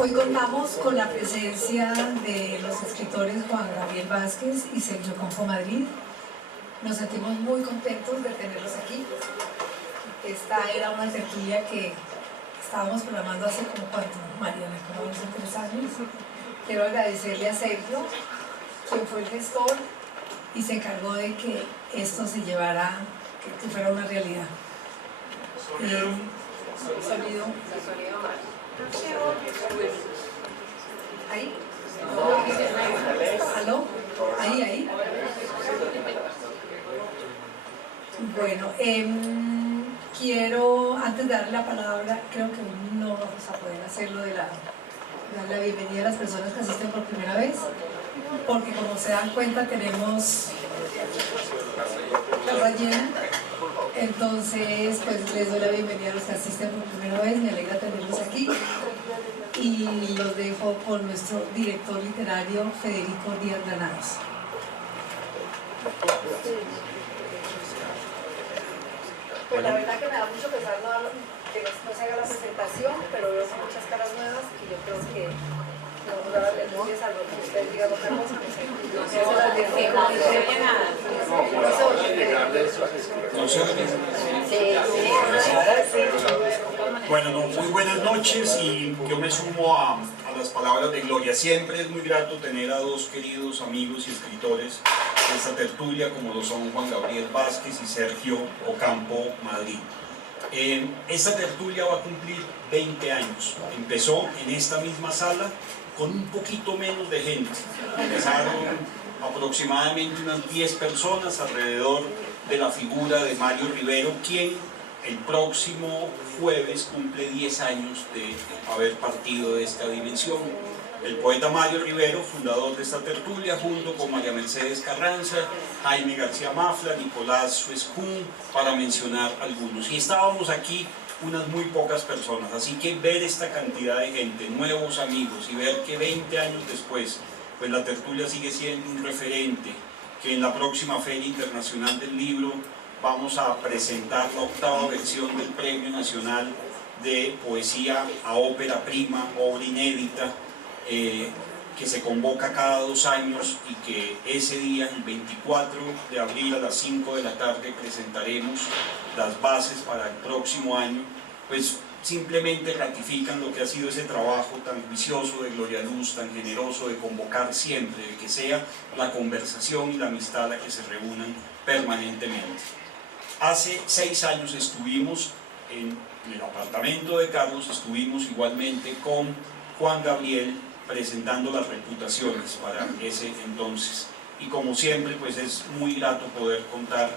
Hoy contamos con la presencia de los escritores Juan Gabriel Vázquez y Sergio Campo Madrid. Nos sentimos muy contentos de tenerlos aquí. Esta era una tertulia que estábamos programando hace como cuánto, Mariana, como hace 3 años. Quiero agradecerle a Sergio, quien fue el gestor y se encargó de que esto se llevara, que fuera una realidad. Sonido. ¿Ahí? ¿Aló? ¿Ahí? Bueno, quiero, antes de darle la palabra, creo que no vamos a poder hacerlo de dar la bienvenida a las personas que asisten por primera vez, porque como se dan cuenta tenemos casa llena. Entonces, pues les doy la bienvenida a los que asisten por primera vez, me alegra tenerlos aquí y los dejo con nuestro director literario Federico Díaz Granados. Pues la verdad que me da mucho pesar que no se haga la presentación, pero veo muchas caras nuevas y yo creo que vamos a darle gracias a lo que ustedes digan otra cosa. Bueno, muy buenas noches y yo me sumo a las palabras de Gloria. Siempre es muy grato tener a dos queridos amigos y escritores de esta tertulia como lo son Juan Gabriel Vázquez y Sergio Ocampo Madrid. Esta tertulia va a cumplir 20 años. Empezó en esta misma sala con un poquito menos de gente. Empezaron aproximadamente unas 10 personas alrededor de la figura de Mario Rivero, quien el próximo jueves cumple 10 años de haber partido de esta dimensión. El poeta Mario Rivero, fundador de esta tertulia, junto con María Mercedes Carranza, Jaime García Mafla, Nicolás Suescún, para mencionar algunos. Y estábamos aquí unas muy pocas personas, así que ver esta cantidad de gente, nuevos amigos, y ver que 20 años después, pues la tertulia sigue siendo un referente, que en la próxima Feria Internacional del Libro vamos a presentar la 8ª versión del Premio Nacional de Poesía a Ópera Prima, obra inédita, que se convoca cada 2 años y que ese día, el 24 de abril a las 5 de la tarde, presentaremos las bases para el próximo año, pues simplemente ratifican lo que ha sido ese trabajo tan juicioso de Gloria Luz, tan generoso de convocar siempre, de que sea la conversación y la amistad la que se reúnan permanentemente. Hace 6 años estuvimos en el apartamento de Carlos, estuvimos igualmente con Juan Gabriel presentando las reputaciones para ese entonces. Y como siempre, pues es muy grato poder contar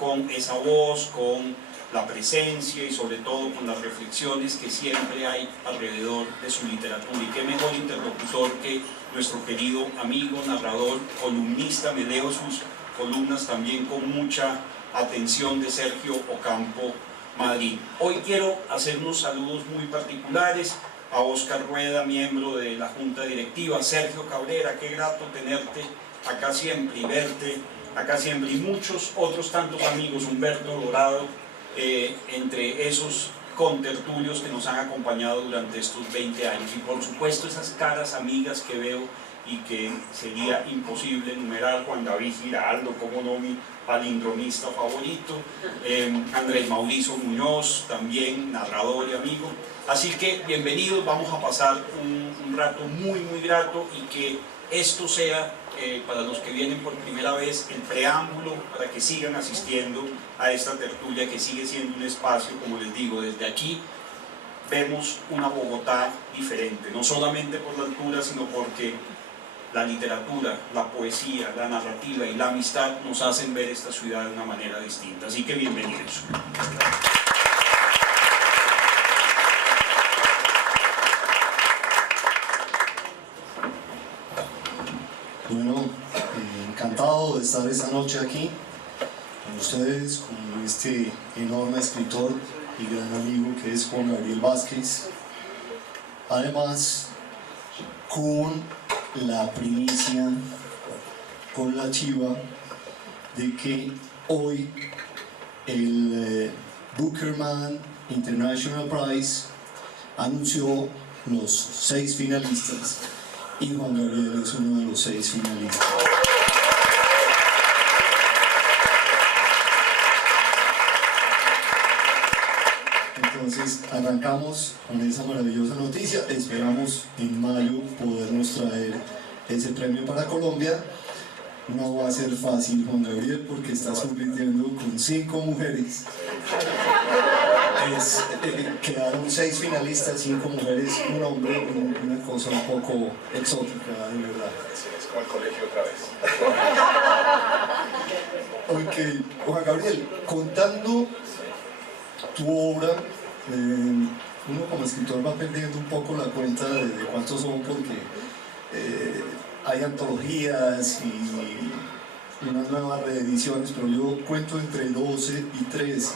con esa voz, con la presencia y sobre todo con las reflexiones que siempre hay alrededor de su literatura. Y qué mejor interlocutor que nuestro querido amigo, narrador, columnista. Me leo sus columnas también con mucha atención, de Sergio Ocampo Madrid. Hoy quiero hacer unos saludos muy particulares a Oscar Rueda, miembro de la Junta Directiva, Sergio Cabrera, qué grato tenerte acá siempre y verte acá siempre, y muchos otros tantos amigos, Humberto Dorado, entre esos contertulios que nos han acompañado durante estos 20 años, y por supuesto esas caras amigas que veo y que sería imposible enumerar: Juan David Giraldo, como no, mi palindromista favorito, Andrés Mauricio Muñoz, también narrador y amigo. Así que bienvenidos, vamos a pasar un rato muy grato, y que esto sea, para los que vienen por primera vez, el preámbulo para que sigan asistiendo a esta tertulia, que sigue siendo un espacio, como les digo, desde aquí vemos una Bogotá diferente, no solamente por la altura, sino porque la literatura, la poesía, la narrativa y la amistad nos hacen ver esta ciudad de una manera distinta. Así que bienvenidos. Bueno, encantado de estar esta noche aquí con ustedes, con este enorme escritor y gran amigo que es Juan Gabriel Vázquez. Además, con la primicia, con la chiva de que hoy el Booker Man International Prize anunció los 6 finalistas y Juan Gabriel es uno de los 6 finalistas. Entonces arrancamos con esa maravillosa noticia, esperamos en mayo podernos traer ese premio para Colombia. No va a ser fácil, Juan Gabriel, porque estás compitiendo con 5 mujeres. Quedaron 6 finalistas, 5 mujeres, un hombre, una cosa un poco exótica, de verdad. Es como el colegio otra vez. Ok, Juan Gabriel, contando tu obra, uno como escritor va perdiendo un poco la cuenta de cuántos son, porque hay antologías y unas nuevas reediciones, pero yo cuento entre 12 y 13.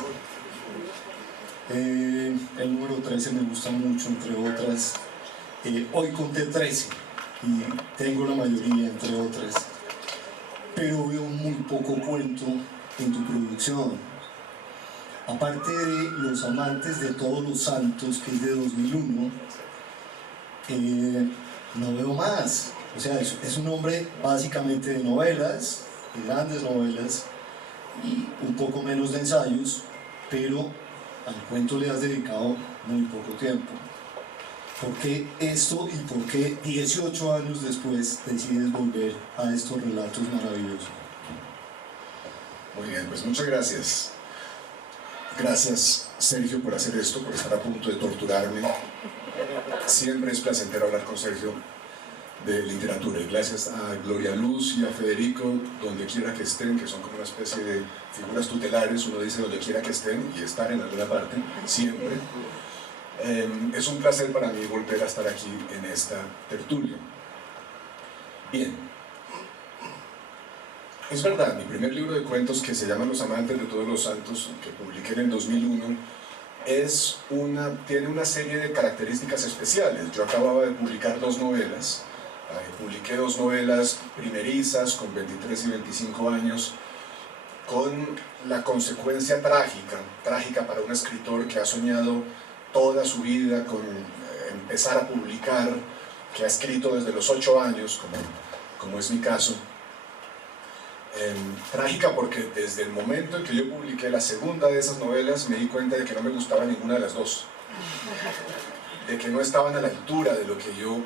El número 13 me gusta mucho, entre otras. Hoy conté 13 y tengo la mayoría, entre otras, pero veo muy poco cuento en tu producción. Aparte de Los Amantes de Todos los Santos, que es de 2001, no veo más. O sea, es un hombre básicamente de novelas, de grandes novelas, y un poco menos de ensayos, pero al cuento le has dedicado muy poco tiempo. ¿Por qué esto y por qué 18 años después decides volver a estos relatos maravillosos? Muy bien, pues muchas gracias. Gracias, Sergio, por hacer esto, por estar a punto de torturarme. Siempre es placentero hablar con Sergio de literatura, y gracias a Gloria Luz y a Federico, donde quiera que estén, que son como una especie de figuras tutelares, uno dice donde quiera que estén y estar en alguna parte, siempre. Es un placer para mí volver a estar aquí en esta tertulia. Bien. Es verdad, mi primer libro de cuentos, que se llama Los Amantes de Todos los Santos, que publiqué en el 2001, tiene una serie de características especiales. Yo acababa de publicar 2 novelas, publiqué 2 novelas primerizas con 23 y 25 años, con la consecuencia trágica para un escritor que ha soñado toda su vida con empezar a publicar, que ha escrito desde los 8 años, como es mi caso. Trágica porque desde el momento en que yo publiqué la segunda de esas novelas me di cuenta de que no me gustaba ninguna de las 2, de que no estaban a la altura de lo que yo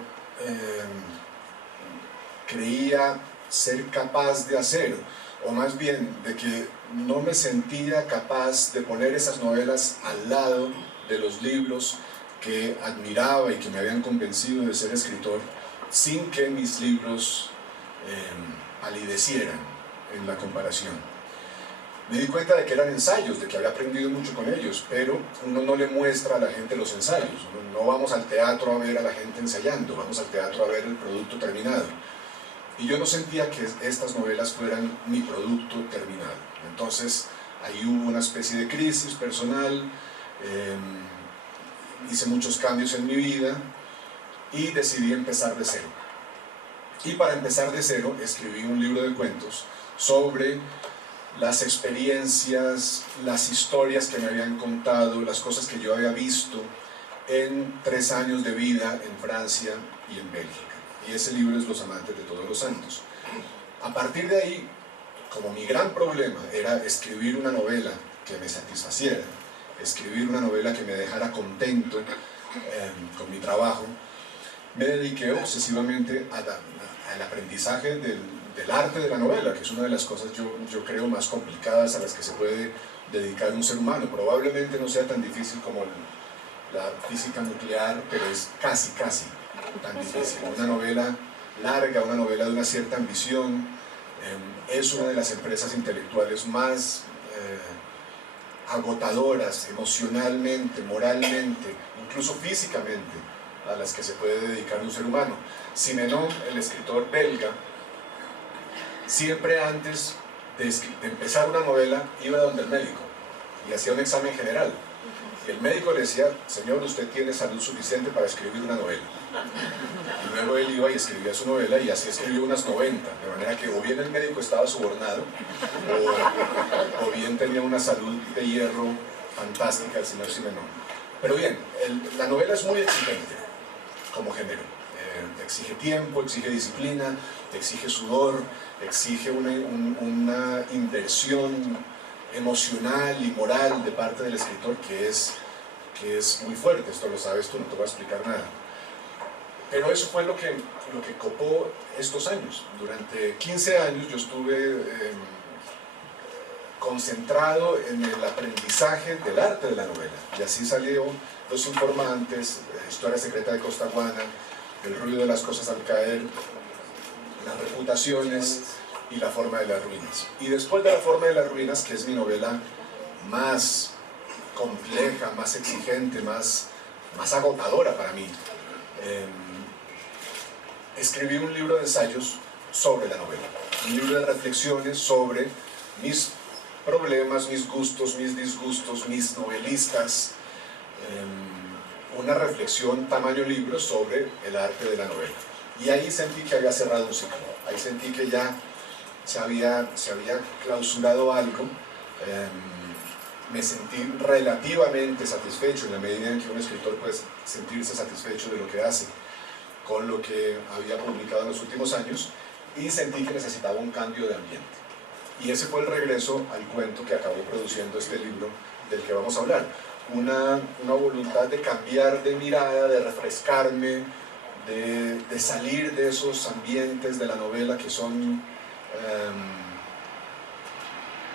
creía ser capaz de hacer, o más bien de que no me sentía capaz de poner esas novelas al lado de los libros que admiraba y que me habían convencido de ser escritor, sin que mis libros palidecieran en la comparación. Me di cuenta de que eran ensayos, de que había aprendido mucho con ellos, pero uno no le muestra a la gente los ensayos. No vamos al teatro a ver a la gente ensayando, vamos al teatro a ver el producto terminado. Y yo no sentía que estas novelas fueran mi producto terminado. Entonces ahí hubo una especie de crisis personal, hice muchos cambios en mi vida y decidí empezar de cero. Y para empezar de cero escribí un libro de cuentos sobre las experiencias, las historias que me habían contado, las cosas que yo había visto en 3 años de vida en Francia y en Bélgica. Y ese libro es Los Amantes de Todos los Santos. A partir de ahí, como mi gran problema era escribir una novela que me satisfaciera, escribir una novela que me dejara contento con mi trabajo, me dediqué obsesivamente al aprendizaje del arte de la novela, que es una de las cosas yo creo más complicadas a las que se puede dedicar un ser humano. Probablemente no sea tan difícil como la física nuclear, pero es casi tan difícil. Una novela larga, una novela de una cierta ambición, es una de las empresas intelectuales más agotadoras emocionalmente, moralmente, incluso físicamente, a las que se puede dedicar un ser humano. Simenon, el escritor belga, siempre antes de empezar una novela iba donde el médico y hacía un examen general. Y el médico le decía: señor, usted tiene salud suficiente para escribir una novela. Y luego él iba y escribía su novela, y así escribió unas 90, de manera que o bien el médico estaba sobornado, o bien tenía una salud de hierro fantástica el señor Simenon. Pero bien, la novela es muy exigente. como género. Exige tiempo, exige disciplina, exige sudor, exige una inversión emocional y moral de parte del escritor que es muy fuerte. Esto lo sabes tú, no te voy a explicar nada. Pero eso fue lo que copó estos años. Durante 15 años yo estuve concentrado en el aprendizaje del arte de la novela. Y así salió Los Informantes, Historia Secreta de Costaguana, El ruido de las cosas al caer, Las reputaciones y La forma de las ruinas. Y después de La forma de las ruinas, que es mi novela más compleja, más exigente, más agotadora para mí, escribí un libro de ensayos sobre la novela, un libro de reflexiones sobre mis problemas, mis gustos, mis disgustos, mis novelistas, una reflexión tamaño libro sobre el arte de la novela. Y ahí sentí que había cerrado un ciclo, ahí sentí que ya se había clausurado algo. Me sentí relativamente satisfecho en la medida en que un escritor puede sentirse satisfecho de lo que hace con lo que había publicado en los últimos años, y sentí que necesitaba un cambio de ambiente. Y ese fue el regreso al cuento que acabó produciendo este libro del que vamos a hablar. Una voluntad de cambiar de mirada, de refrescarme, de salir de esos ambientes de la novela que son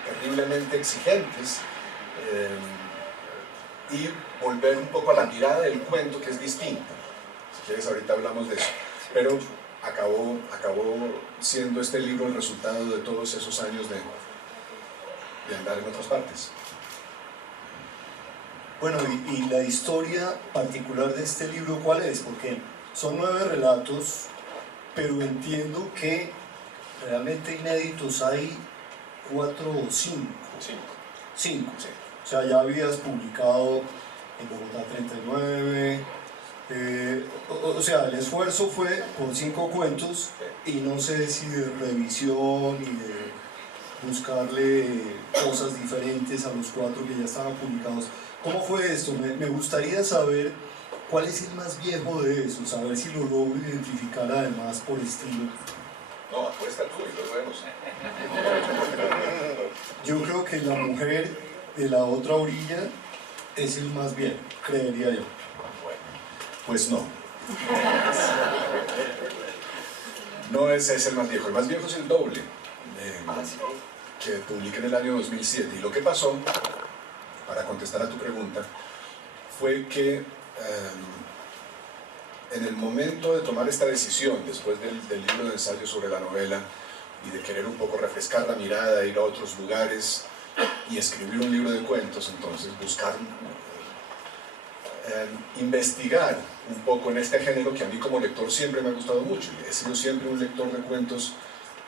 terriblemente exigentes, y volver un poco a la mirada del cuento, que es distinta. Si quieres ahorita hablamos de eso, pero acabó siendo este libro el resultado de todos esos años de andar en otras partes. Bueno, y la historia particular de este libro, ¿cuál es? Porque son 9 relatos, pero entiendo que realmente inéditos hay 4 o 5. 5. Sí. O sea, ya habías publicado en Bogotá 39, o sea, el esfuerzo fue por 5 cuentos, y no sé si de revisión y de buscarle cosas diferentes a los 4 que ya estaban publicados. ¿Cómo fue esto? Me gustaría saber cuál es el más viejo de esos, saber si lo logro identificar además por estilo. No, apuesta tú y lo vemos. Yo creo que La mujer de la otra orilla es el más viejo, creería yo. Bueno, pues no. No ese es el más viejo. El más viejo es El doble, que publiqué en el año 2007. Y lo que pasó, para contestar a tu pregunta, fue que en el momento de tomar esta decisión, después del libro de ensayo sobre la novela, y de querer un poco refrescar la mirada, ir a otros lugares y escribir un libro de cuentos, entonces buscar investigar un poco en este género que a mí como lector siempre me ha gustado mucho. He sido siempre un lector de cuentos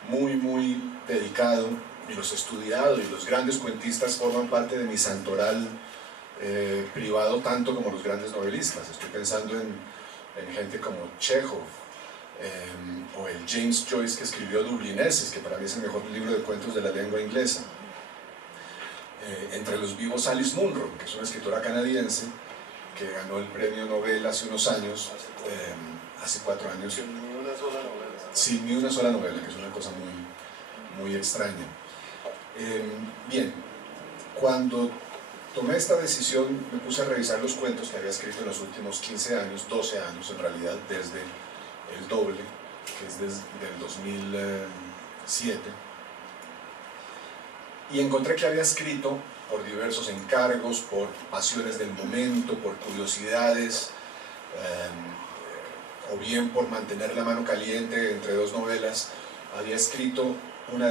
muy, muy dedicado, y los he estudiado, y los grandes cuentistas forman parte de mi santoral privado, tanto como los grandes novelistas. Estoy pensando en gente como Chekhov, o el James Joyce, que escribió Dublineses, que para mí es el mejor libro de cuentos de la lengua inglesa. Entre los vivos Alice Munro, que es una escritora canadiense que ganó el premio Nobel hace unos años, hace 4 años. Sin ni una sola novela. Sin ni una sola novela, que es una cosa muy, muy extraña. Bien, cuando tomé esta decisión me puse a revisar los cuentos que había escrito en los últimos 15 años, 12 años en realidad, desde El doble, que es desde el 2007, y encontré que había escrito por diversos encargos, por pasiones del momento, por curiosidades, o bien por mantener la mano caliente entre 2 novelas, había escrito una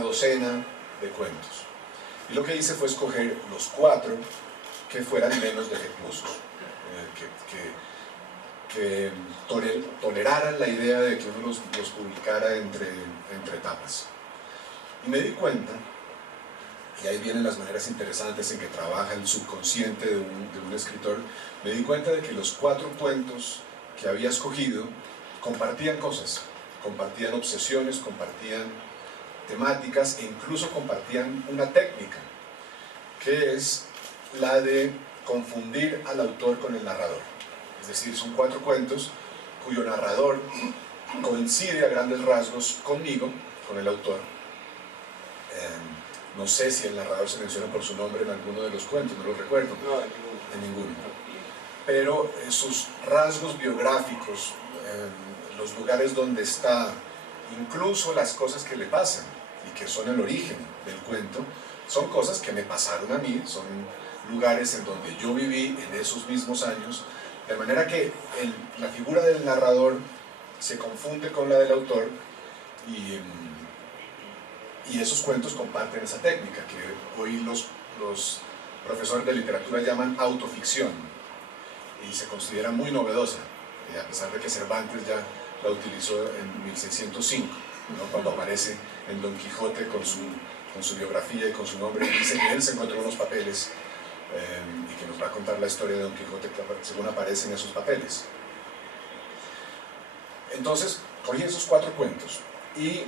docena de cuentos. Y lo que hice fue escoger los 4 que fueran menos defectuosos, que toleraran la idea de que uno los publicara entre etapas. Y me di cuenta, y ahí vienen las maneras interesantes en que trabaja el subconsciente de un escritor, me di cuenta de que los 4 cuentos que había escogido compartían cosas, compartían obsesiones, compartían temáticas, e incluso compartían una técnica, que es la de confundir al autor con el narrador. Es decir, son 4 cuentos cuyo narrador coincide a grandes rasgos conmigo, con el autor. No sé si el narrador se menciona por su nombre en alguno de los cuentos, no lo recuerdo. No, En ninguno. Pero sus rasgos biográficos, los lugares donde está, incluso las cosas que le pasan y que son el origen del cuento, son cosas que me pasaron a mí, son lugares en donde yo viví en esos mismos años, de manera que la figura del narrador se confunde con la del autor y esos cuentos comparten esa técnica que hoy los profesores de literatura llaman autoficción y se considera muy novedosa, a pesar de que Cervantes ya la utilizó en 1605, ¿no? Cuando aparece en Don Quijote con su biografía y con su nombre, y dice que él se encontró unos papeles y que nos va a contar la historia de Don Quijote según aparece en esos papeles. Entonces, cogí esos 4 cuentos y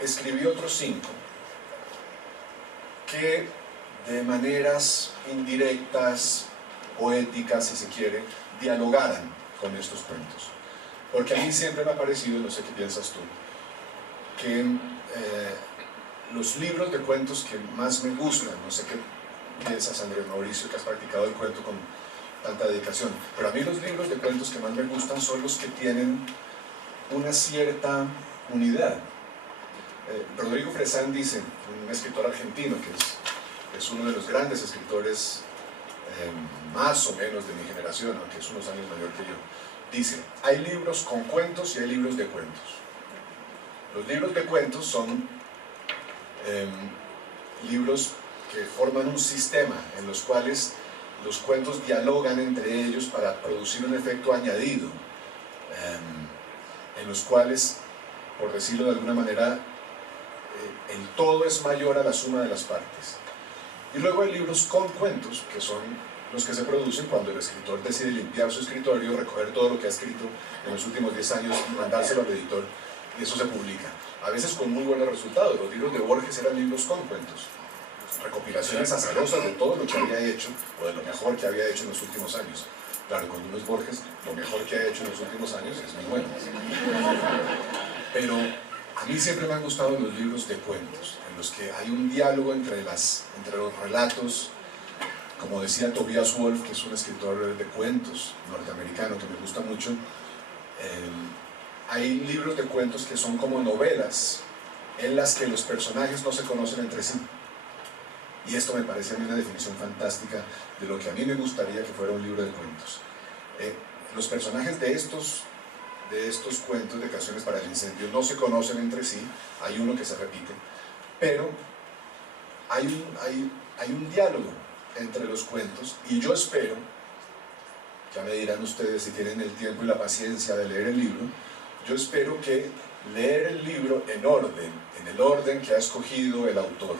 escribí otros 5 que de maneras indirectas, poéticas, si se quiere, dialogaran con estos cuentos. Porque a mí siempre me ha parecido, no sé qué piensas tú, que los libros de cuentos que más me gustan, no sé qué piensas, Andrés Mauricio, que has practicado el cuento con tanta dedicación, pero a mí los libros de cuentos que más me gustan son los que tienen una cierta unidad. Rodrigo Fresán dice, un escritor argentino que es uno de los grandes escritores más o menos de mi generación, aunque es unos años mayor que yo, dice, hay libros con cuentos y hay libros de cuentos. Los libros de cuentos son libros que forman un sistema en los cuales los cuentos dialogan entre ellos para producir un efecto añadido, en los cuales, por decirlo de alguna manera, el todo es mayor a la suma de las partes. Y luego hay libros con cuentos, que son los que se producen cuando el escritor decide limpiar su escritorio, recoger todo lo que ha escrito en los últimos 10 años y mandárselo al editor, y eso se publica. A veces con muy buenos resultados. Los libros de Borges eran libros con cuentos, recopilaciones azarosas de todo lo que había hecho, o de lo mejor que había hecho en los últimos años. Claro, cuando uno es Borges, lo mejor que ha hecho en los últimos años es muy bueno. Pero a mí siempre me han gustado los libros de cuentos, en los que hay un diálogo entre los relatos, como decía Tobias Wolff, que es un escritor de cuentos norteamericano que me gusta mucho. Hay libros de cuentos que son como novelas, en las que los personajes no se conocen entre sí. Y esto me parece a mí una definición fantástica de lo que a mí me gustaría que fuera un libro de cuentos. Los personajes de estos cuentos de Canciones para el Incendio no se conocen entre sí, hay uno que se repite, pero hay un diálogo entre los cuentos, y yo espero, ya me dirán ustedes si tienen el tiempo y la paciencia de leer el libro, yo espero que leer el libro en el orden que ha escogido el autor,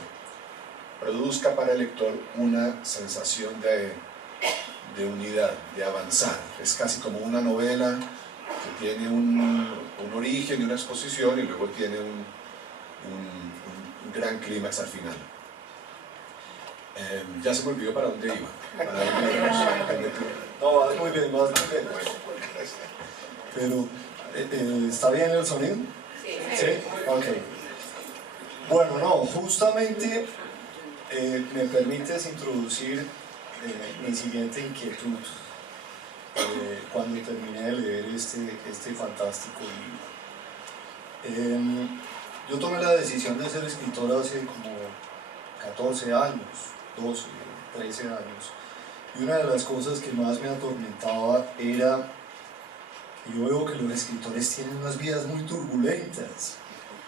produzca para el lector una sensación de unidad, de avanzar. Es casi como una novela que tiene un origen y una exposición y luego tiene un gran clímax al final. Ya se me olvidó para dónde iba. No, vas muy bien, vas muy bien. Pero, ¿está bien el sonido? ¿Sí? Ok. Bueno, no, justamente me permites introducir mi siguiente inquietud cuando terminé de leer este fantástico libro. Yo tomé la decisión de ser escritor hace como 14 años, 12, 13 años, y una de las cosas que más me atormentaba era que yo veo que los escritores tienen unas vidas muy turbulentas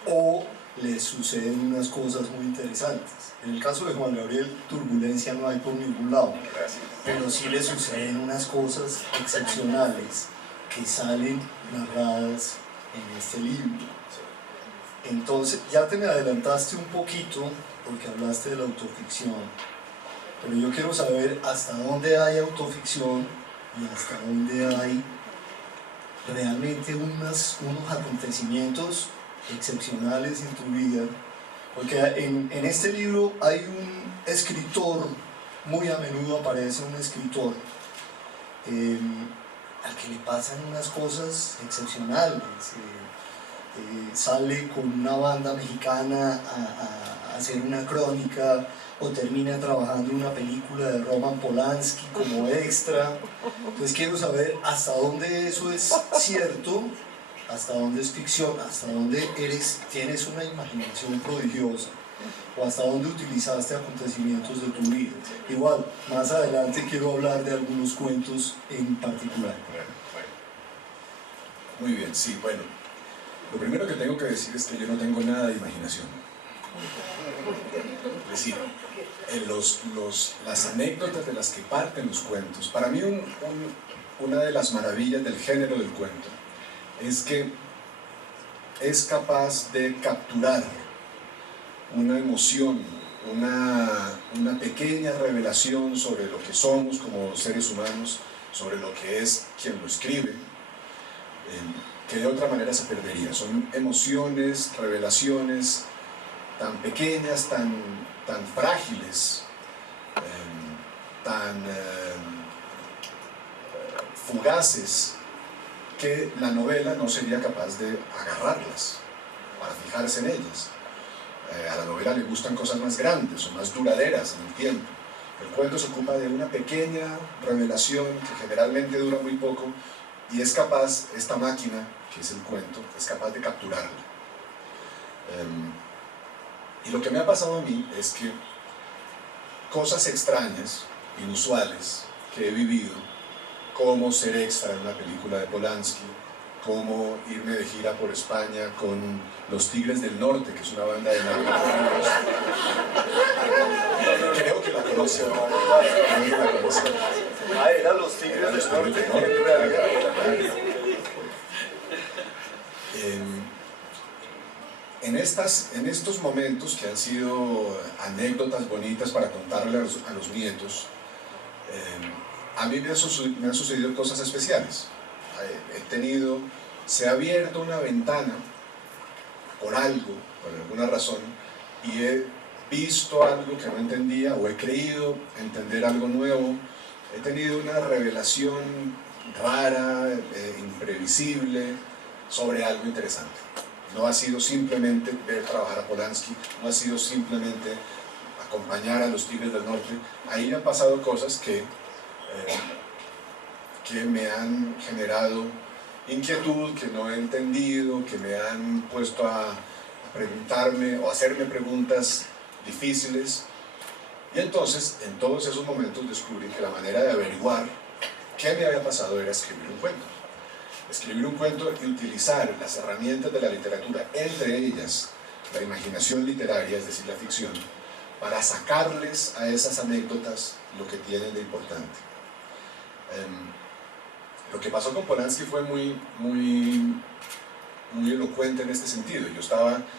o les suceden unas cosas muy interesantes. En el caso de Juan Gabriel, turbulencia no hay por ningún lado, pero sí le suceden unas cosas excepcionales que salen narradas en este libro. Entonces, ya te me adelantaste un poquito porque hablaste de la autoficción, pero yo quiero saber hasta dónde hay autoficción y hasta dónde hay realmente unos acontecimientos excepcionales en tu vida, porque en este libro hay un escritor, muy a menudo aparece un escritor al que le pasan unas cosas excepcionales. Sale con una banda mexicana a hacer una crónica, o termina trabajando en una película de Roman Polanski como extra. Entonces quiero saber hasta dónde eso es cierto, hasta dónde es ficción, hasta dónde tienes una imaginación prodigiosa, o hasta dónde utilizaste acontecimientos de tu vida. Igual, más adelante quiero hablar de algunos cuentos en particular. Muy bien, sí, bueno. Lo primero que tengo que decir es que yo no tengo nada de imaginación. Es decir, las anécdotas de las que parten los cuentos, para mí una de las maravillas del género del cuento es que es capaz de capturar una emoción, una pequeña revelación sobre lo que somos como seres humanos, sobre lo que es quien lo escribe, que de otra manera se perdería. Son emociones, revelaciones tan pequeñas, tan frágiles, tan fugaces, que la novela no sería capaz de agarrarlas para fijarse en ellas. A la novela le gustan cosas más grandes o más duraderas en el tiempo. El cuento se ocupa de una pequeña revelación que generalmente dura muy poco, y es capaz, esta máquina que es el cuento, es capaz de capturarla. Y lo que me ha pasado a mí es que cosas extrañas, inusuales, que he vivido, como ser extra en una película de Polanski, como irme de gira por España con Los Tigres del Norte, que es una banda de narcocorridos. Creo que la conocen. Eran Los Tigres del Norte. En estos momentos que han sido anécdotas bonitas para contarle a los nietos, a mí me han sucedido cosas especiales. Se ha abierto una ventana por algo, por alguna razón, y he visto algo que no entendía, o he creído entender algo nuevo. He tenido una revelación rara, imprevisible, sobre algo interesante. No ha sido simplemente ver trabajar a Polanski, no ha sido simplemente acompañar a Los Tigres del Norte. Ahí han pasado cosas que me han generado inquietud, que no he entendido, que me han puesto a preguntarme o a hacerme preguntas difíciles. Y entonces, en todos esos momentos descubrí que la manera de averiguar qué me había pasado era escribir un cuento. Escribir un cuento y utilizar las herramientas de la literatura, entre ellas la imaginación literaria, es decir, la ficción, para sacarles a esas anécdotas lo que tienen de importante. Lo que pasó con Polanski fue muy elocuente en este sentido.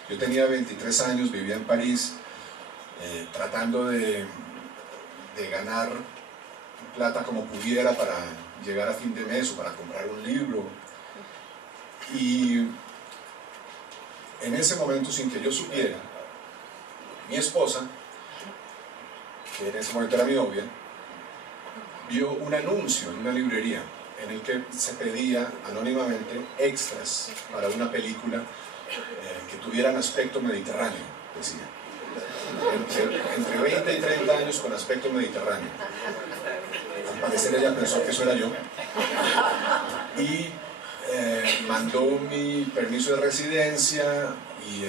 Yo tenía 23 años, vivía en París, tratando de ganar plata como pudiera para llegar a fin de mes o para comprar un libro. Y en ese momento, sin que yo supiera, mi esposa, que en ese momento era mi novia, vio un anuncio en una librería en el que se pedía anónimamente extras para una película que tuvieran aspecto mediterráneo, decía. Entre 20 y 30 años con aspecto mediterráneo. Al parecer ella pensó que eso era yo. Y mandó mi permiso de residencia y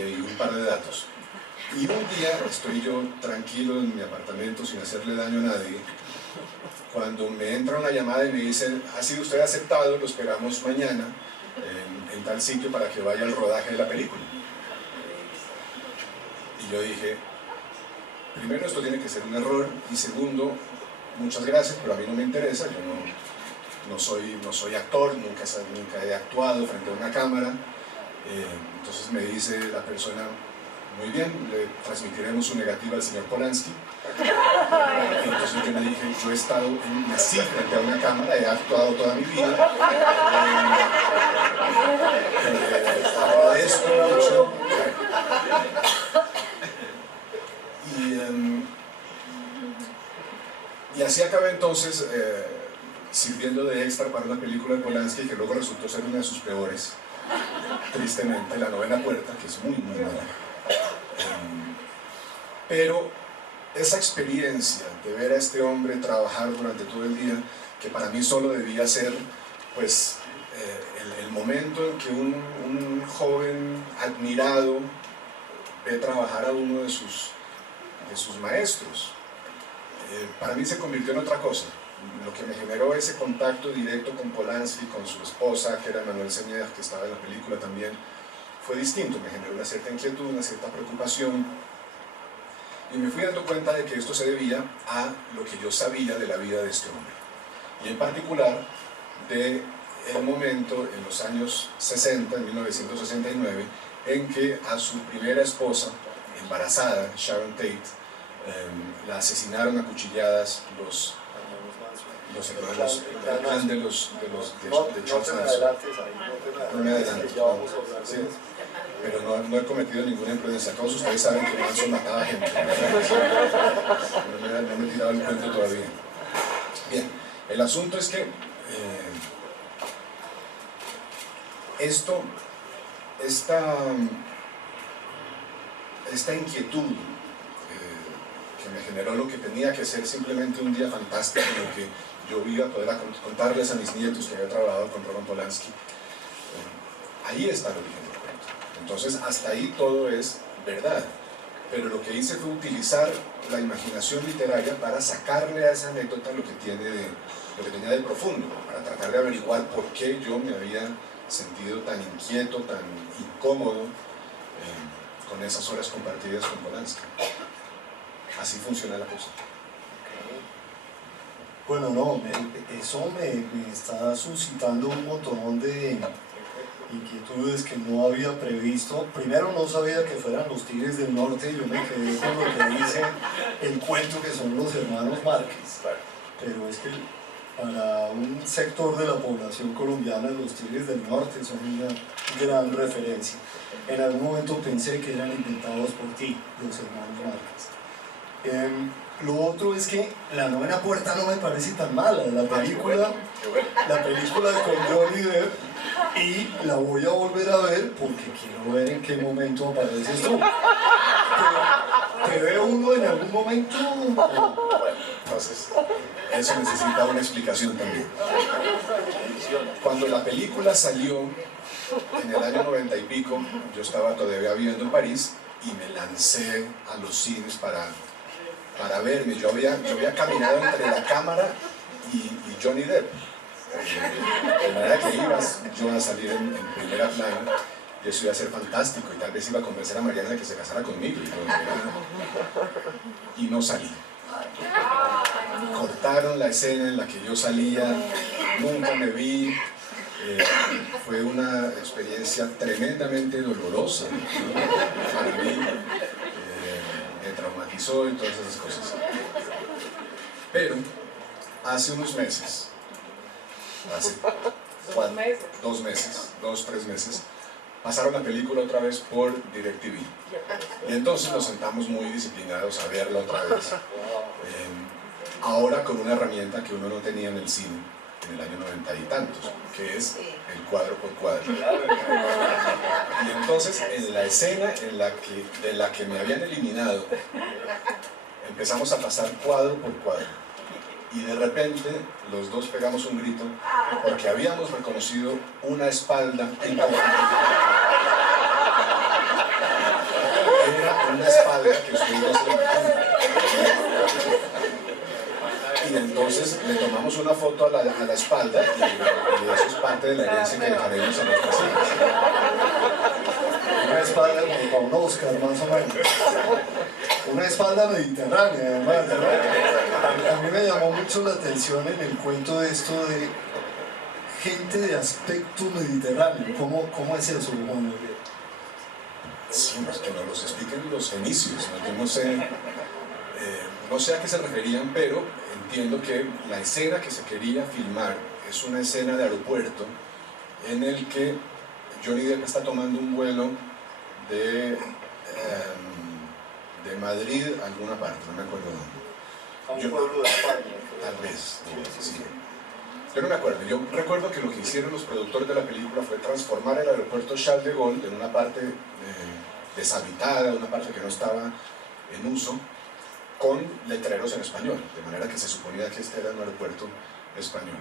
un par de datos. Y un día estoy yo tranquilo en mi apartamento sin hacerle daño a nadie, cuando me entra una llamada y me dicen: ha sido usted aceptado, lo esperamos mañana en tal sitio para que vaya al rodaje de la película. Y yo dije, primero, esto tiene que ser un error, y segundo, muchas gracias, pero a mí no me interesa, yo no soy actor, nunca he actuado frente a una cámara. Entonces me dice la persona: muy bien, le transmitiremos su negativa al señor Polanski. Entonces yo le dije: yo nací frente a una cámara, he actuado toda mi vida, agradezco mucho. Y Y así acabé entonces sirviendo de extra para una película de Polanski que luego resultó ser una de sus peores, tristemente, La novena puerta, que es muy, muy mala. Pero esa experiencia de ver a este hombre trabajar durante todo el día, que para mí solo debía ser pues, el momento en que un joven admirado ve trabajar a uno de sus maestros, para mí se convirtió en otra cosa. Lo que me generó ese contacto directo con Polanski, con su esposa, que era Manuel Señer, que estaba en la película también, fue distinto, me generó una cierta inquietud, una cierta preocupación, y me fui dando cuenta de que esto se debía a lo que yo sabía de la vida de este hombre, y en particular de el momento en los años 60, en 1969, en que a su primera esposa, embarazada, Sharon Tate, la asesinaron a cuchilleadas los clan de Charles Manson. No me adelanto, ¿sí? Pero no he cometido ninguna imprudencia. Todos ustedes saben que Manson mataba gente, no me he tirado el cuento todavía. Bien, el asunto es que esta inquietud que me generó lo que tenía que ser simplemente un día fantástico en el que yo iba a poder contarles a mis nietos que había trabajado con Roman Polanski, ahí está el origen del cuento. Entonces hasta ahí todo es verdad, pero lo que hice fue utilizar la imaginación literaria para sacarle a esa anécdota lo que tenía de profundo, para tratar de averiguar por qué yo me había sentido tan inquieto, tan incómodo con esas horas compartidas con Polanski. Así funciona la cosa. Bueno, no, eso me está suscitando un montón de inquietudes que no había previsto. Primero, no sabía que fueran los Tigres del Norte, y yo me quedé con lo que dice el cuento, que son los hermanos Márquez. Pero es que para un sector de la población colombiana, los Tigres del Norte son una gran referencia. En algún momento pensé que eran inventados por ti, los hermanos Márquez. Lo otro es que La novena puerta no me parece tan mala, la película con Johnny Depp, y la voy a volver a ver porque quiero ver en qué momento apareces tú. ¿Te ve uno en algún momento? Bueno, entonces, eso necesita una explicación también. Cuando la película salió en el año 90 y pico, yo estaba todavía viviendo en París y me lancé a los cines para verme. Yo había caminado entre la cámara y Johnny Depp, de manera que yo a salir en primera plana, y eso iba a ser fantástico, y tal vez iba a convencer a Mariana de que se casara conmigo, y no salí. Cortaron la escena en la que yo salía, nunca me vi. Fue una experiencia tremendamente dolorosa, ¿no? Para mí. Me traumatizó y todas esas cosas. Pero hace unos meses, hace 3 meses, pasaron la película otra vez por DirecTV. Y entonces nos sentamos muy disciplinados a verla otra vez. Ahora con una herramienta que uno no tenía en el cine en el año 90 y tantos, que es el cuadro por cuadro. Y entonces en la escena de la que me habían eliminado, empezamos a pasar cuadro por cuadro, y de repente los dos pegamos un grito porque habíamos reconocido una espalda en la era una espalda que ustedes no se imaginan. Y entonces le tomamos una foto a la espalda, y eso es parte de la herencia que dejaremos a nuestras hijas. Una espalda como para un Oscar, más o menos. Una espalda mediterránea, además, ¿no? A mí me llamó mucho la atención en el cuento de esto de gente de aspecto mediterráneo. ¿Cómo es eso, Juan? Sí, pues que nos los expliquen los fenicios, ¿no? Yo no sé a qué se referían, pero entiendo que la escena que se quería filmar es una escena de aeropuerto en el que Johnny Depp está tomando un vuelo de Madrid a alguna parte, no me acuerdo dónde. a un pueblo de España. Tal vez, sí. Yo no me acuerdo. Yo recuerdo que lo que hicieron los productores de la película fue transformar el aeropuerto Charles de Gaulle en una parte deshabitada, una parte que no estaba en uso, con letreros en español, de manera que se suponía que este era un aeropuerto español.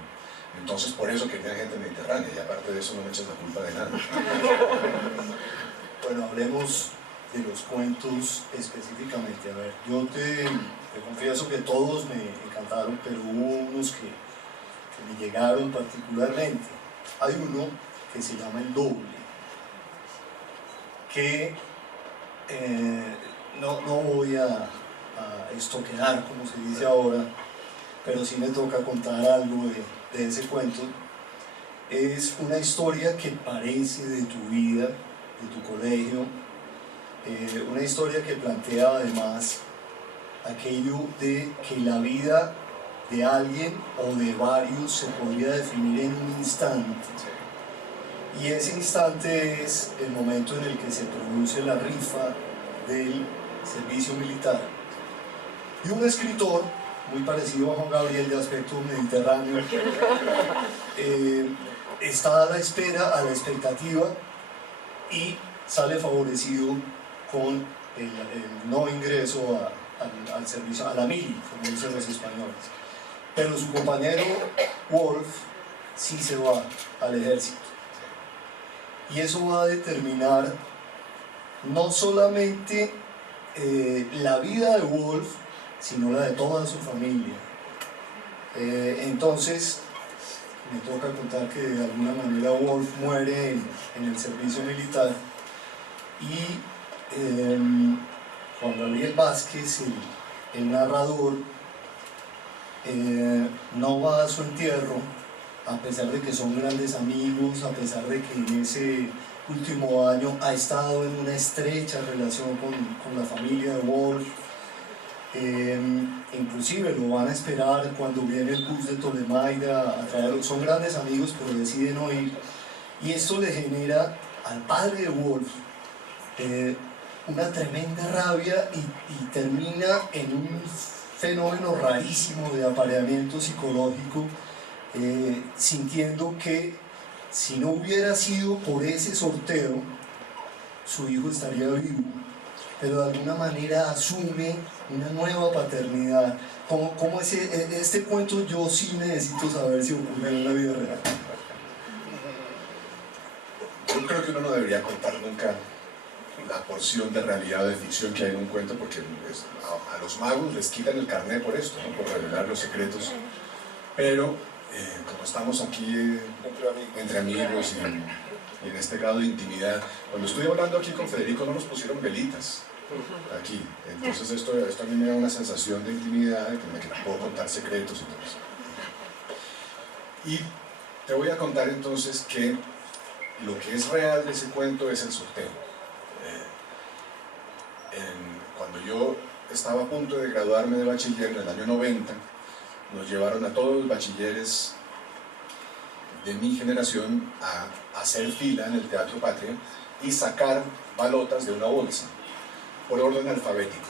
Entonces, por eso querían gente mediterránea, y aparte de eso no me echas la culpa de nada. Bueno, hablemos de los cuentos específicamente. A ver, yo te confieso que todos me encantaron, pero hubo unos que me llegaron particularmente. Hay uno que se llama El Doble, que no voy a estoquear, como se dice ahora, pero sí me toca contar algo de ese cuento. Es una historia que parece de tu vida, de tu colegio, una historia que plantea además aquello de que la vida de alguien o de varios se podría definir en un instante, y ese instante es el momento en el que se produce la rifa del servicio militar. Y un escritor muy parecido a Juan Gabriel, de aspecto mediterráneo, está a la espera, a la expectativa, y sale favorecido con el no ingreso al servicio, a la mili, como dicen los españoles. Pero su compañero Wolf sí se va al ejército. Y eso va a determinar no solamente la vida de Wolf, sino la de toda su familia. Entonces, me toca contar que de alguna manera Wolf muere en el servicio militar, y Juan Gabriel Vázquez, el narrador, no va a su entierro, a pesar de que son grandes amigos, a pesar de que en ese último año ha estado en una estrecha relación con la familia de Wolf. Inclusive lo van a esperar cuando viene el bus de Tolemaida a traerlo. Son grandes amigos, pero deciden no ir, y esto le genera al padre de Wolf una tremenda rabia, y termina en un fenómeno rarísimo de apareamiento psicológico, sintiendo que si no hubiera sido por ese sorteo, su hijo estaría vivo, pero de alguna manera asume una nueva paternidad. ¿Cómo es este cuento? Yo sí necesito saber si ocurrió en la vida real. Yo creo que uno no debería contar nunca la porción de realidad o de ficción que hay en un cuento, porque a los magos les quitan el carnet por esto, ¿no? Por revelar los secretos. Pero como estamos aquí entre amigos y en este grado de intimidad, cuando estoy hablando aquí con Federico no nos pusieron velitas aquí, entonces esto a mí me da una sensación de intimidad, de que puedo contar secretos y todo eso. Y te voy a contar entonces que lo que es real de ese cuento es el sorteo. Cuando yo estaba a punto de graduarme de bachiller en el año 90, nos llevaron a todos los bachilleres de mi generación a hacer fila en el Teatro Patria y sacar balotas de una bolsa por orden alfabético.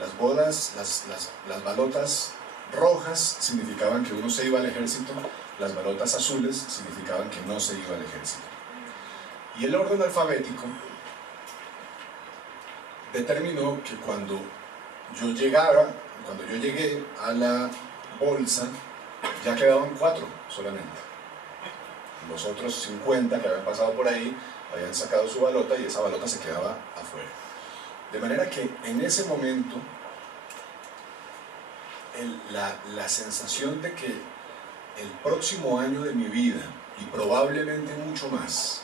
Las balotas rojas significaban que uno se iba al ejército, las balotas azules significaban que no se iba al ejército. Y el orden alfabético determinó que cuando yo llegué a la bolsa, ya quedaban 4 solamente. Los otros 50 que habían pasado por ahí habían sacado su balota, y esa balota se quedaba afuera. De manera que en ese momento la sensación de que el próximo año de mi vida, y probablemente mucho más,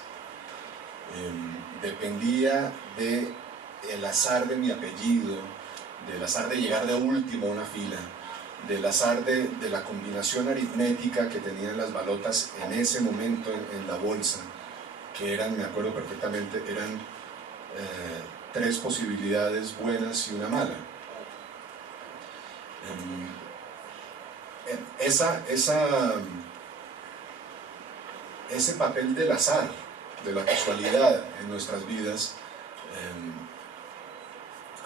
dependía del azar de mi apellido, del azar de llegar de último a una fila, del azar de la combinación aritmética que tenían las balotas en ese momento en la bolsa, que eran, me acuerdo perfectamente, eran 3 posibilidades buenas y una mala. Ese papel del azar, de la casualidad en nuestras vidas,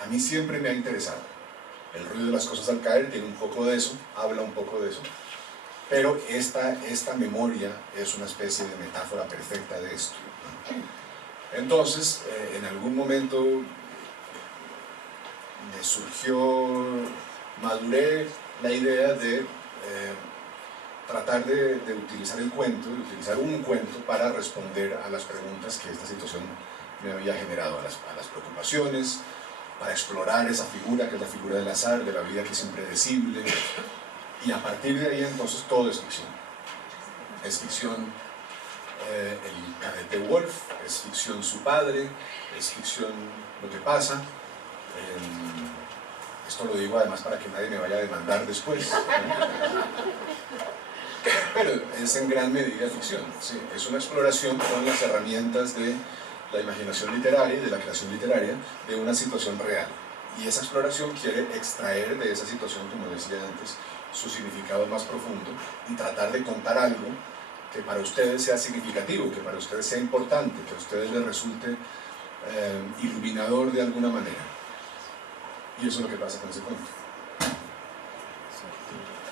a mí siempre me ha interesado. El ruido de las cosas al caer tiene un poco de eso, habla un poco de eso, pero esta memoria es una especie de metáfora perfecta de esto. Entonces, en algún momento me surgió, maduré la idea de tratar de utilizar el cuento, de utilizar un cuento para responder a las preguntas que esta situación me había generado, a las preocupaciones, para explorar esa figura que es la figura del azar, de la vida que es impredecible, y a partir de ahí entonces todo es ficción. Es ficción el cadete Wolf, es ficción su padre, es ficción lo que pasa. Esto lo digo además para que nadie me vaya a demandar después, ¿no? Pero es en gran medida ficción, ¿sí? Es una exploración con las herramientas de la imaginación literaria y de la creación literaria de una situación real. Y esa exploración quiere extraer de esa situación, como decía antes, su significado más profundo y tratar de contar algo que para ustedes sea significativo, que para ustedes sea importante, que a ustedes les resulte iluminador de alguna manera. Y eso es lo que pasa con ese cuento.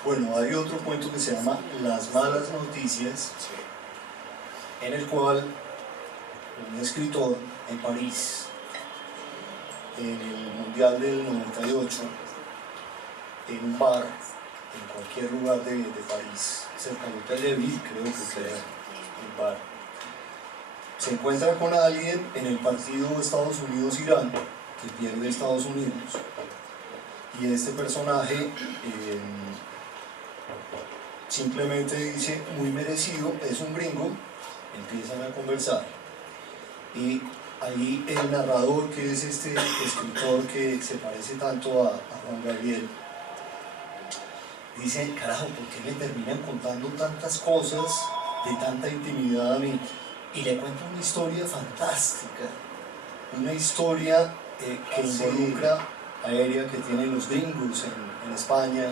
Bueno, hay otro cuento que se llama Las malas noticias, en el cual un escritor en París, en el Mundial del 98, en un bar, en cualquier lugar de París, cerca de Hotel creo que era el bar, se encuentra con alguien en el partido Estados Unidos-Irán, que pierde Estados Unidos, y este personaje simplemente dice, muy merecido, es un gringo, empiezan a conversar, y ahí el narrador, que es este escritor que se parece tanto a Juan Gabriel, dice, carajo, ¿por qué me terminan contando tantas cosas de tanta intimidad a mí? Y le cuento una historia fantástica, una historia que involucra aérea que tienen los gringos en España,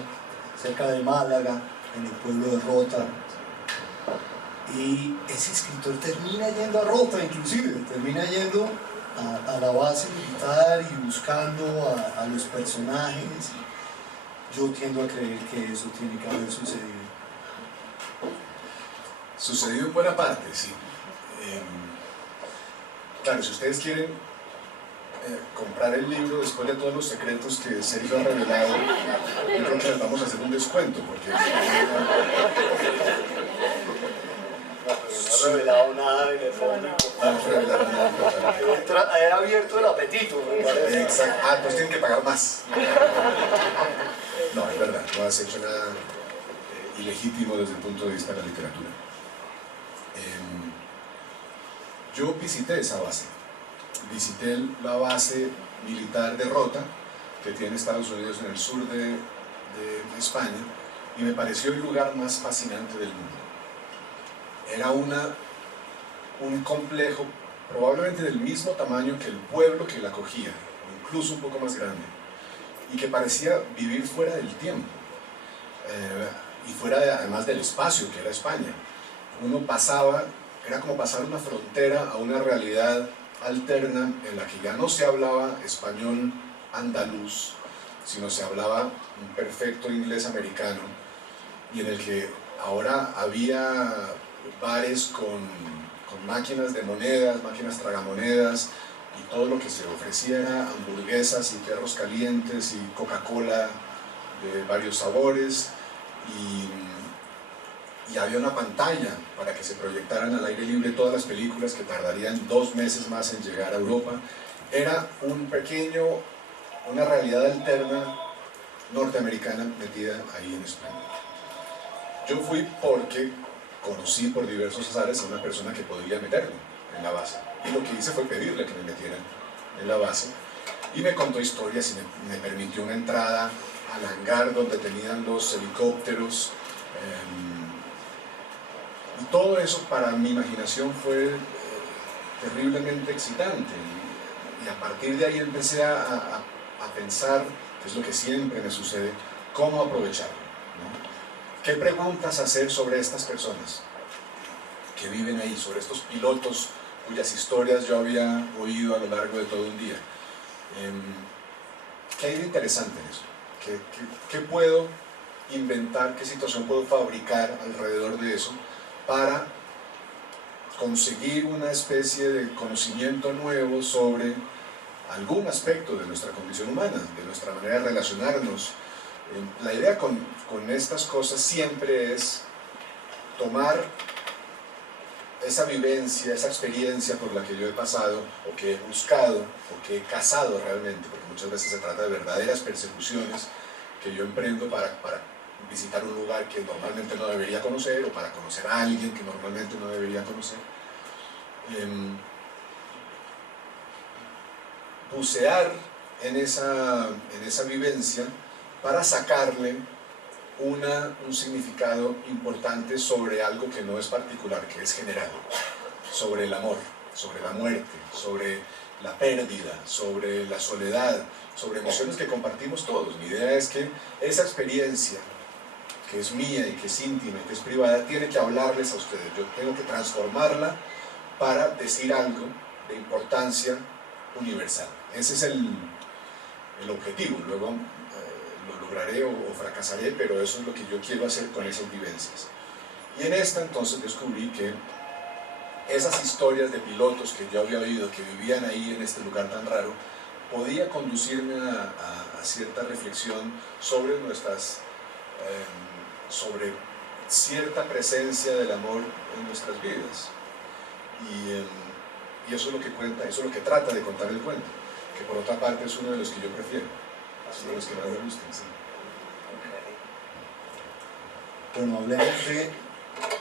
cerca de Málaga, en el pueblo de Rota. Y ese escritor termina yendo a Rota, inclusive, termina yendo a la base militar y buscando a los personajes. Yo tiendo a creer que eso tiene que haber sucedido. Sucedido en buena parte, sí. Claro, si ustedes quieren comprar el libro después de todos los secretos que Sergio ha revelado, yo creo que les vamos a hacer un descuento, porque No he revelado nada en el fondo. vamos a revelar nada. He abierto el apetito, me parece. Exacto. Ah, pues tienen que pagar más. No, es verdad, no has hecho nada ilegítimo desde el punto de vista de la literatura. Yo visité esa base. Visité la base militar de Rota, que tiene Estados Unidos en el sur de España, y me pareció el lugar más fascinante del mundo. Era un complejo probablemente del mismo tamaño que el pueblo que la acogía, incluso un poco más grande, y que parecía vivir fuera del tiempo, y fuera además del espacio que era España. Uno pasaba, era como pasar una frontera a una realidad alterna en la que ya no se hablaba español andaluz, sino se hablaba un perfecto inglés americano, y en el que ahora había bares con máquinas de monedas, máquinas tragamonedas, y todo lo que se ofrecía era hamburguesas y perros calientes y Coca-Cola de varios sabores, y había una pantalla para que se proyectaran al aire libre todas las películas que tardarían 2 meses más en llegar a Europa. Era una realidad alterna norteamericana metida ahí en España. Yo fui porque conocí por diversos azares a una persona que podría meterme en la base, y lo que hice fue pedirle que me metieran en la base, y me contó historias y me permitió una entrada al hangar donde tenían los helicópteros, y todo eso para mi imaginación fue terriblemente excitante, y a partir de ahí empecé a pensar, que es lo que siempre me sucede, cómo aprovecharlo, ¿no? ¿Qué preguntas hacer sobre estas personas que viven ahí, sobre estos pilotos cuyas historias yo había oído a lo largo de todo un día? ¿Qué hay de interesante en eso? ¿Qué puedo inventar, qué situación puedo fabricar alrededor de eso para conseguir una especie de conocimiento nuevo sobre algún aspecto de nuestra condición humana, de nuestra manera de relacionarnos? La idea con estas cosas siempre es tomar esa vivencia, esa experiencia por la que yo he pasado, o que he buscado, o que he cazado realmente, porque muchas veces se trata de verdaderas persecuciones que yo emprendo para visitar un lugar que normalmente no debería conocer, o para conocer a alguien que normalmente no debería conocer. Bucear en esa vivencia para sacarle un significado importante sobre algo que no es particular, que es general, sobre el amor, sobre la muerte, sobre la pérdida, sobre la soledad, sobre emociones que compartimos todos. Mi idea es que esa experiencia, que es mía y que es íntima y que es privada, tiene que hablarles a ustedes. Yo tengo que transformarla para decir algo de importancia universal. Ese es el objetivo. Luego lo lograré o fracasaré, pero eso es lo que yo quiero hacer con esas vivencias. Y en esta entonces descubrí que esas historias de pilotos que yo había oído, que vivían ahí en este lugar tan raro, podía conducirme a cierta reflexión sobre sobre cierta presencia del amor en nuestras vidas. Y eso es lo que cuenta, eso es lo que trata de contar el cuento, que por otra parte es uno de los que yo prefiero, es uno de los que más me gustan. Sí. Bueno, hablemos de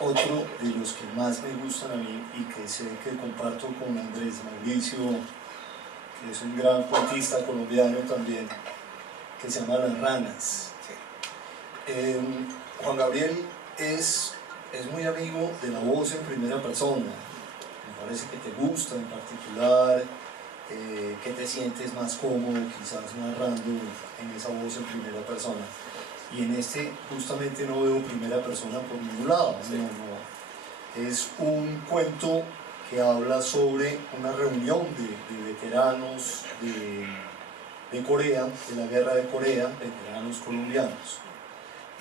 otro de los que más me gustan a mí y que sé que comparto con Andrés Mauricio, que es un gran cuentista colombiano también, que se llama Las Ranas. Juan Gabriel es muy amigo de la voz en primera persona. Me parece que te gusta en particular, que te sientes más cómodo quizás narrando en esa voz en primera persona. Y en este justamente no veo primera persona por ningún lado. Sí. No. Es un cuento que habla sobre una reunión de veteranos de Corea, de la guerra de Corea, veteranos colombianos.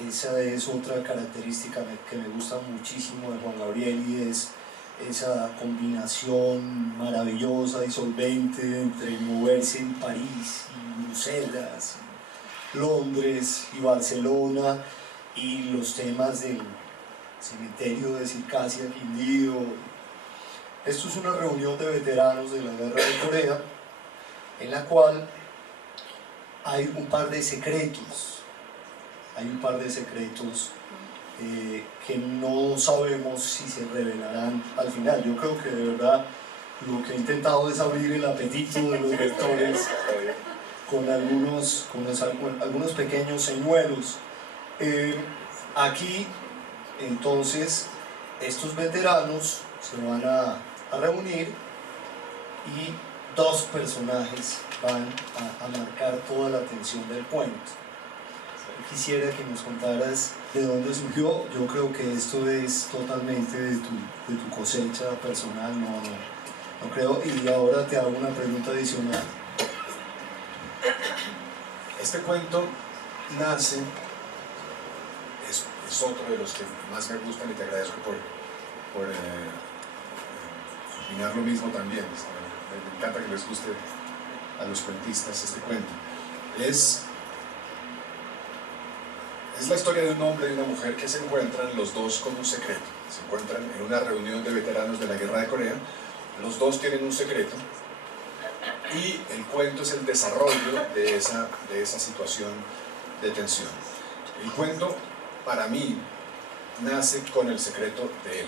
Esa es otra característica que me gusta muchísimo de Juan Gabriel, y es esa combinación maravillosa y solvente entre moverse en París y Bruselas, Londres y Barcelona, y los temas del cementerio de Circasia, Quindío. Esto es una reunión de veteranos de la guerra de Corea, en la cual hay un par de secretos. Hay un par de secretos que no sabemos si se revelarán al final. Yo creo que de verdad lo que he intentado es abrir el apetito de los lectores con algunos pequeños señuelos. Aquí entonces estos veteranos se van a reunir, y dos personajes van a marcar toda la atención del cuento. Quisiera que nos contaras de dónde surgió. Yo creo que esto es totalmente de tu cosecha personal, no creo. Y ahora te hago una pregunta adicional. Este cuento nace, es otro de los que más me gustan, y te agradezco por opinar lo mismo también. Me encanta que les guste a los cuentistas este cuento. Es la historia de un hombre y una mujer que se encuentran los dos con un secreto. Se encuentran en una reunión de veteranos de la guerra de Corea. Los dos tienen un secreto, y el cuento es el desarrollo de esa situación de tensión. El cuento, para mí, nace con el secreto de él.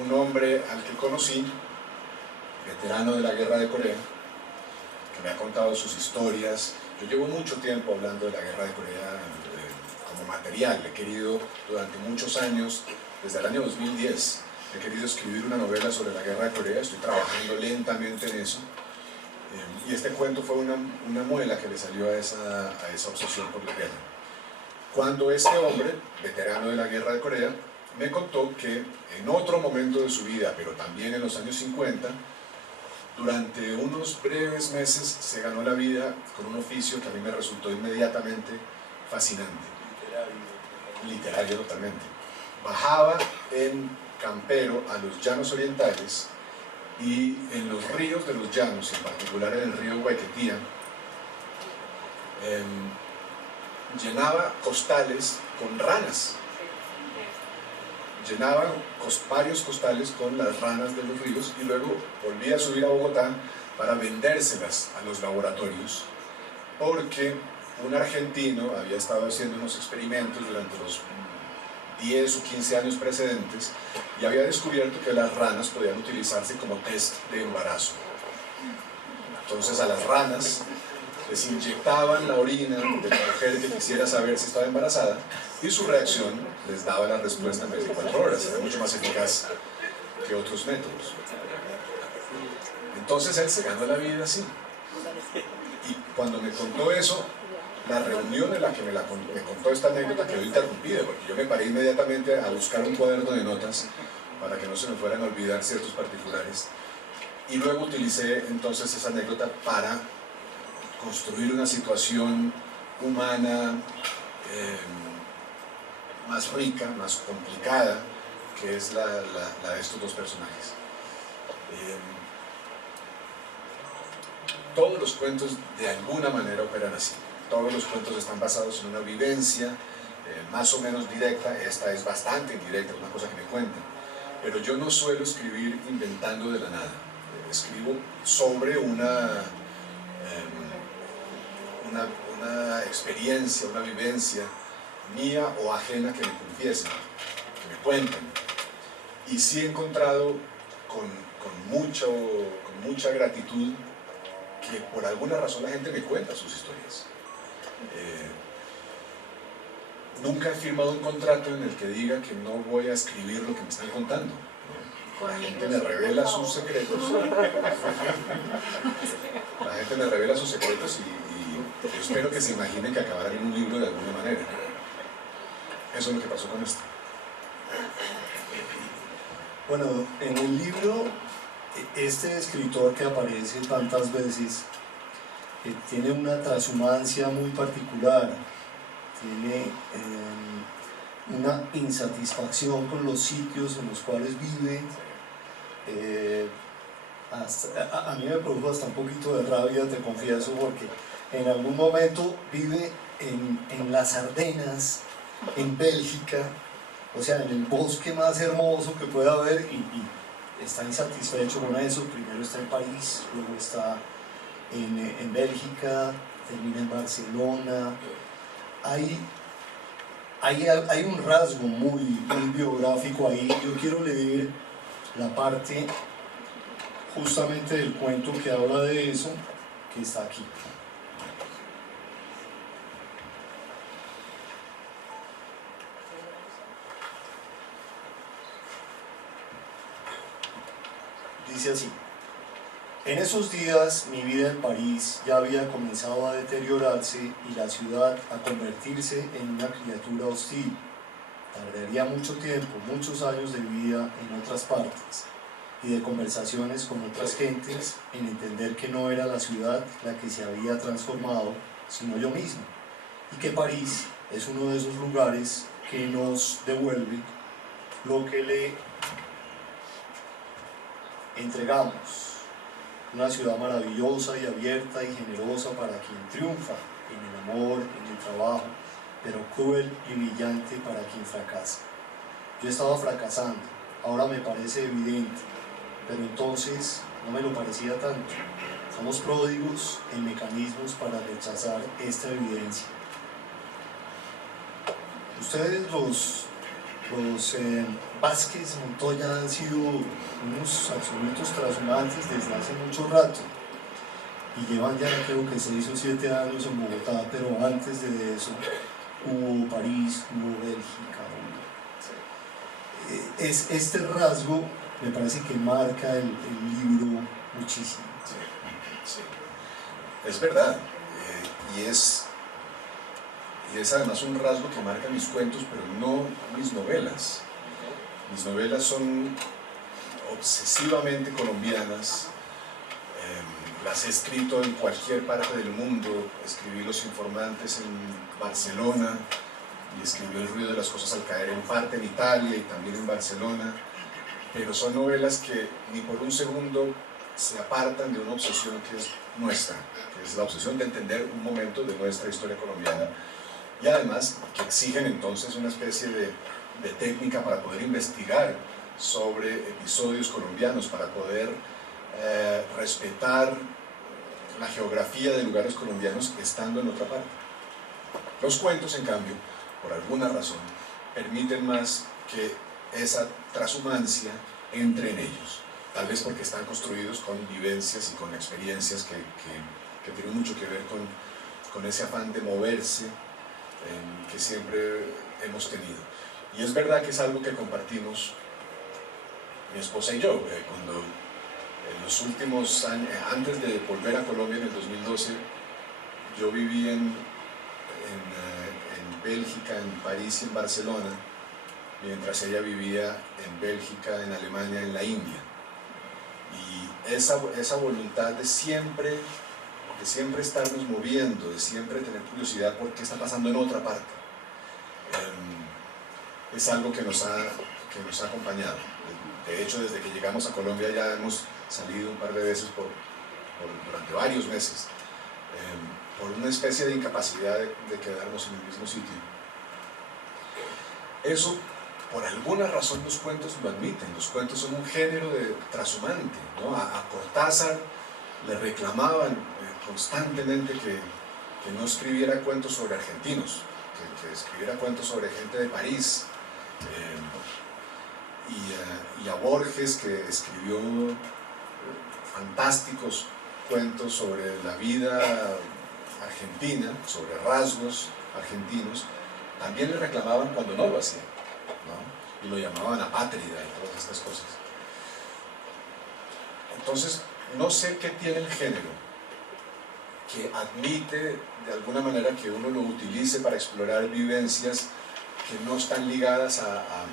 Un hombre al que conocí, veterano de la guerra de Corea, que me ha contado sus historias. Yo llevo mucho tiempo hablando de la guerra de Corea como material. He querido durante muchos años, desde el año 2010, he querido escribir una novela sobre la guerra de Corea. Estoy trabajando lentamente en eso. Y este cuento fue una muela que le salió a esa obsesión por la guerra. Cuando este hombre, veterano de la guerra de Corea, me contó que en otro momento de su vida, pero también en los años 50, durante unos breves meses se ganó la vida con un oficio que a mí me resultó inmediatamente fascinante. Literario totalmente. Bajaba en campero a los llanos orientales y en los ríos de los llanos, en particular en el río Guayquetía, llenaba costales con ranas. Llenaba varios costales con las ranas de los ríos y luego volvía a subir a Bogotá para vendérselas a los laboratorios, porque un argentino había estado haciendo unos experimentos durante los 10 o 15 años precedentes y había descubierto que las ranas podían utilizarse como test de embarazo. Entonces a las ranas les inyectaban la orina de la mujer que quisiera saber si estaba embarazada y su reacción les daba la respuesta en 24 horas. Era mucho más eficaz que otros métodos. Entonces él se ganó la vida así. Y cuando me contó eso, la reunión en la que me contó esta anécdota quedó interrumpida, porque yo me paré inmediatamente a buscar un cuaderno de notas para que no se me fueran a olvidar ciertos particulares. Y luego utilicé entonces esa anécdota para construir una situación humana más rica, más complicada, que es la de estos dos personajes. Todos los cuentos de alguna manera operan así. Todos los cuentos están basados en una vivencia más o menos directa. Esta es bastante indirecta, una cosa que me cuentan. Pero yo no suelo escribir inventando de la nada. Escribo sobre una experiencia, una vivencia mía o ajena que me confiesen, que me cuenten. Y sí he encontrado con mucha gratitud que por alguna razón la gente me cuenta sus historias. Nunca he firmado un contrato en el que diga que no voy a escribir lo que me están contando. La gente me revela sus secretos. La gente me revela sus secretos y yo espero que se imaginen que acabarán en un libro de alguna manera. Eso es lo que pasó con esto. Bueno, en el libro, este escritor que aparece tantas veces tiene una transhumancia muy particular, tiene una insatisfacción con los sitios en los cuales vive. A mí me produjo hasta un poquito de rabia, te confieso, porque en algún momento vive en las Ardenas, en Bélgica, o sea, en el bosque más hermoso que pueda haber, y está insatisfecho con eso. Primero está en París, luego está en Bélgica, termina en Barcelona. Hay un rasgo muy biográfico ahí. Yo quiero leer la parte justamente del cuento que habla de eso, que está aquí. Dice así: en esos días mi vida en París ya había comenzado a deteriorarse y la ciudad a convertirse en una criatura hostil. Tardaría mucho tiempo, muchos años de vida en otras partes y de conversaciones con otras gentes en entender que no era la ciudad la que se había transformado, sino yo mismo, y que París es uno de esos lugares que nos devuelve lo que le entregamos, una ciudad maravillosa y abierta y generosa para quien triunfa en el amor, en el trabajo, pero cruel y brillante para quien fracasa. Yo estaba fracasando, ahora me parece evidente, pero entonces no me lo parecía tanto. Somos pródigos en mecanismos para rechazar esta evidencia. Ustedes los Vázquez Montoya han sido unos absolutos transhumantes desde hace mucho rato y llevan ya creo que 6 o 7 años en Bogotá, pero antes de eso hubo París, hubo Bélgica. Este rasgo me parece que marca el libro muchísimo. Sí. Es verdad, y es además un rasgo que marca mis cuentos, pero no mis novelas. Mis novelas son obsesivamente colombianas, Las he escrito en cualquier parte del mundo. Escribí Los Informantes en Barcelona y escribí El ruido de las cosas al caer en parte en Italia y también en Barcelona, pero son novelas que ni por un segundo se apartan de una obsesión que es nuestra, que es la obsesión de entender un momento de nuestra historia colombiana, y además que exigen entonces una especie de técnica para poder investigar sobre episodios colombianos, para poder respetar la geografía de lugares colombianos estando en otra parte. Los cuentos, en cambio, por alguna razón, permiten más que esa transhumancia entre en ellos, tal vez porque están construidos con vivencias y con experiencias que tienen mucho que ver con ese afán de moverse que siempre hemos tenido. Y es verdad que es algo que compartimos mi esposa y yo. Cuando en los últimos años, antes de volver a Colombia en el 2012, yo viví en Bélgica, en París y en Barcelona, mientras ella vivía en Bélgica, en Alemania, en la India. Y esa voluntad de siempre estarnos moviendo, de siempre tener curiosidad por qué está pasando en otra parte, es algo que nos ha acompañado. De hecho, desde que llegamos a Colombia ya hemos salido un par de veces durante varios meses, por una especie de incapacidad de quedarnos en el mismo sitio. Eso, por alguna razón, los cuentos lo admiten. Los cuentos son un género transhumante, ¿no? A Cortázar le reclamaban constantemente que no escribiera cuentos sobre argentinos, que escribiera cuentos sobre gente de París, y a Borges, que escribió fantásticos cuentos sobre la vida argentina, sobre rasgos argentinos, también le reclamaban cuando no lo hacía, ¿no? Y lo llamaban apátrida y todas estas cosas. Entonces, no sé qué tiene el género que admite de alguna manera que uno lo utilice para explorar vivencias que no están ligadas a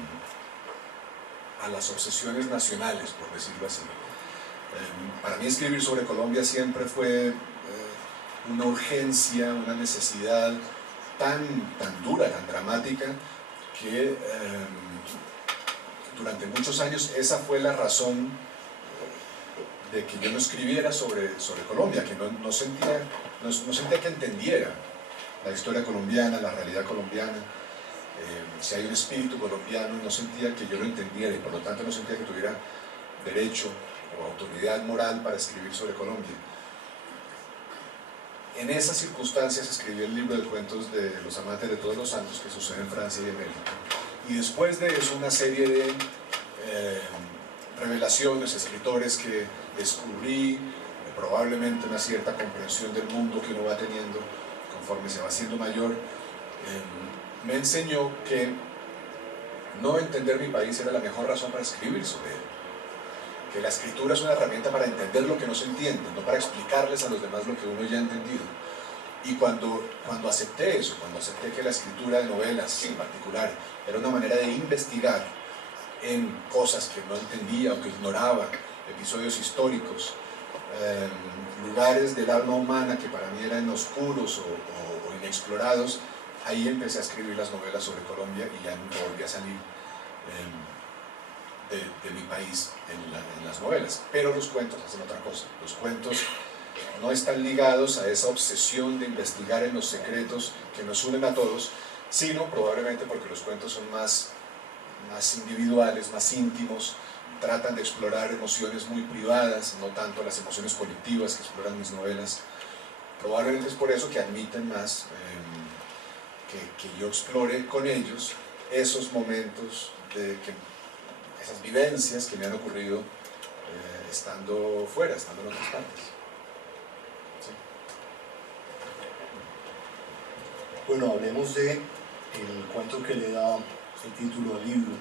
las obsesiones nacionales, por decirlo así. Para mí escribir sobre Colombia siempre fue una urgencia, una necesidad tan dura, tan dramática, que durante muchos años esa fue la razón de que yo no escribiera sobre Colombia, que no sentía que entendiera la historia colombiana, la realidad colombiana. Si hay un espíritu colombiano, no sentía que yo lo entendiera y por lo tanto no sentía que tuviera derecho o autoridad moral para escribir sobre Colombia. En esas circunstancias escribí el libro de cuentos de Los Amantes de Todos los Santos, que sucede en Francia y en México. Y después de eso, una serie de revelaciones, escritores que descubrí, probablemente una cierta comprensión del mundo que uno va teniendo conforme se va haciendo mayor, me enseñó que no entender mi país era la mejor razón para escribir sobre él. Que la escritura es una herramienta para entender lo que no se entiende, no para explicarles a los demás lo que uno ya ha entendido. Y cuando acepté eso, cuando acepté que la escritura de novelas en particular era una manera de investigar en cosas que no entendía o que ignoraba, episodios históricos, lugares del alma humana que para mí eran oscuros o inexplorados, ahí empecé a escribir las novelas sobre Colombia y ya no volví a salir de mi país en las novelas. Pero los cuentos hacen otra cosa. Los cuentos no están ligados a esa obsesión de investigar en los secretos que nos unen a todos, sino probablemente porque los cuentos son más individuales, más íntimos, tratan de explorar emociones muy privadas, no tanto las emociones colectivas que exploran mis novelas. Probablemente es por eso que admiten más que yo explore con ellos esos momentos, esas vivencias que me han ocurrido estando fuera, estando en otras partes. Sí. Bueno, hablemos del cuento que le da el título al libro,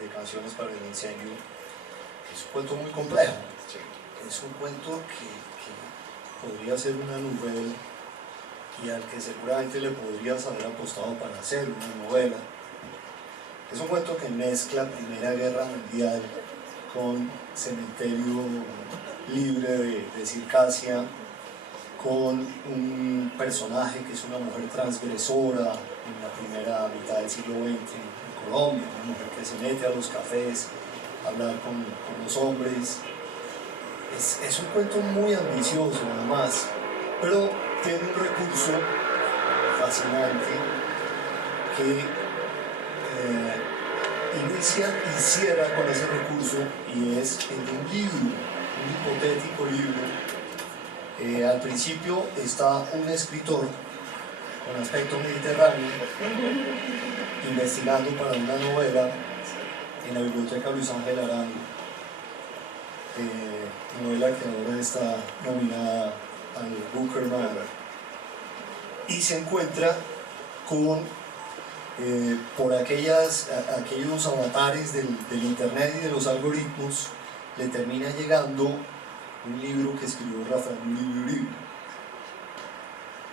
de Canciones para el Incendio. Es un cuento muy complejo. Sí. Es un cuento que podría ser una novela y al que seguramente le podrías haber apostado para hacer una novela. Es un cuento que mezcla Primera Guerra Mundial con cementerio libre de Circasia, con un personaje que es una mujer transgresora en la primera mitad del siglo XX en Colombia, una mujer que se mete a los cafés a hablar con los hombres. Es un cuento muy ambicioso además, pero tiene un recurso fascinante que inicia y cierra con ese recurso, y es el de un libro, un hipotético libro. Al principio está un escritor con aspecto mediterráneo investigando para una novela en la biblioteca Luis Ángel Arango, novela que ahora está nominada al Booker Man, y se encuentra con por aquellos avatares del internet y de los algoritmos, le termina llegando un libro que escribió Rafael Uribe.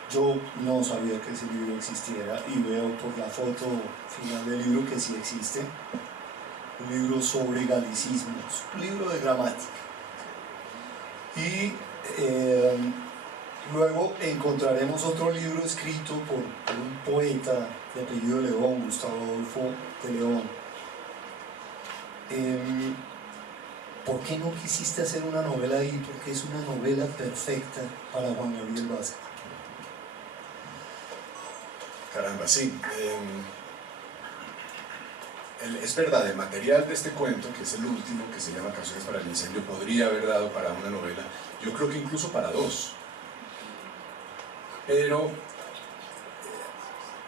Yo no sabía que ese libro existiera, y veo por la foto final del libro que sí existe. Un libro sobre galicismos, un libro de gramática. Y luego encontraremos otro libro escrito por un poeta de apellido León, Gustavo Adolfo de León. ¿Por qué no quisiste hacer una novela ahí? Porque es una novela perfecta para Juan Gabriel Vázquez. Caramba, sí. Es verdad, el material de este cuento, que es el último, que se llama Canciones para el Incendio, podría haber dado para una novela, yo creo que incluso para dos. Pero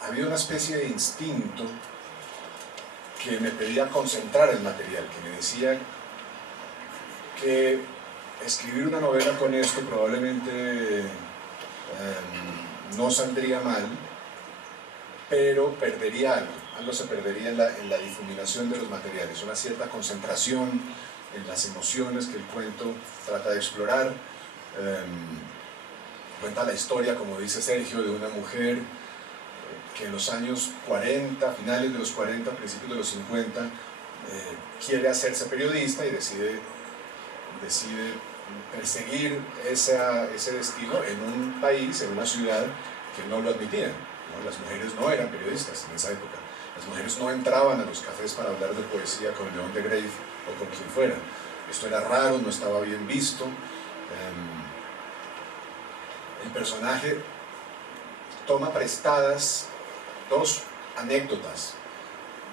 había una especie de instinto que me pedía concentrar el material, que me decía que escribir una novela con esto probablemente no saldría mal, pero perdería algo se perdería en la difuminación de los materiales, una cierta concentración en las emociones que el cuento trata de explorar. Cuenta la historia, como dice Sergio, de una mujer que en los años 40, finales de los 40, principios de los 50, quiere hacerse periodista y decide perseguir ese destino en un país, en una ciudad que no lo admitía, ¿no? Las mujeres no eran periodistas en esa época. Las mujeres no entraban a los cafés para hablar de poesía con León de Grave o con quien fuera. Esto era raro, no estaba bien visto. El personaje toma prestadas dos anécdotas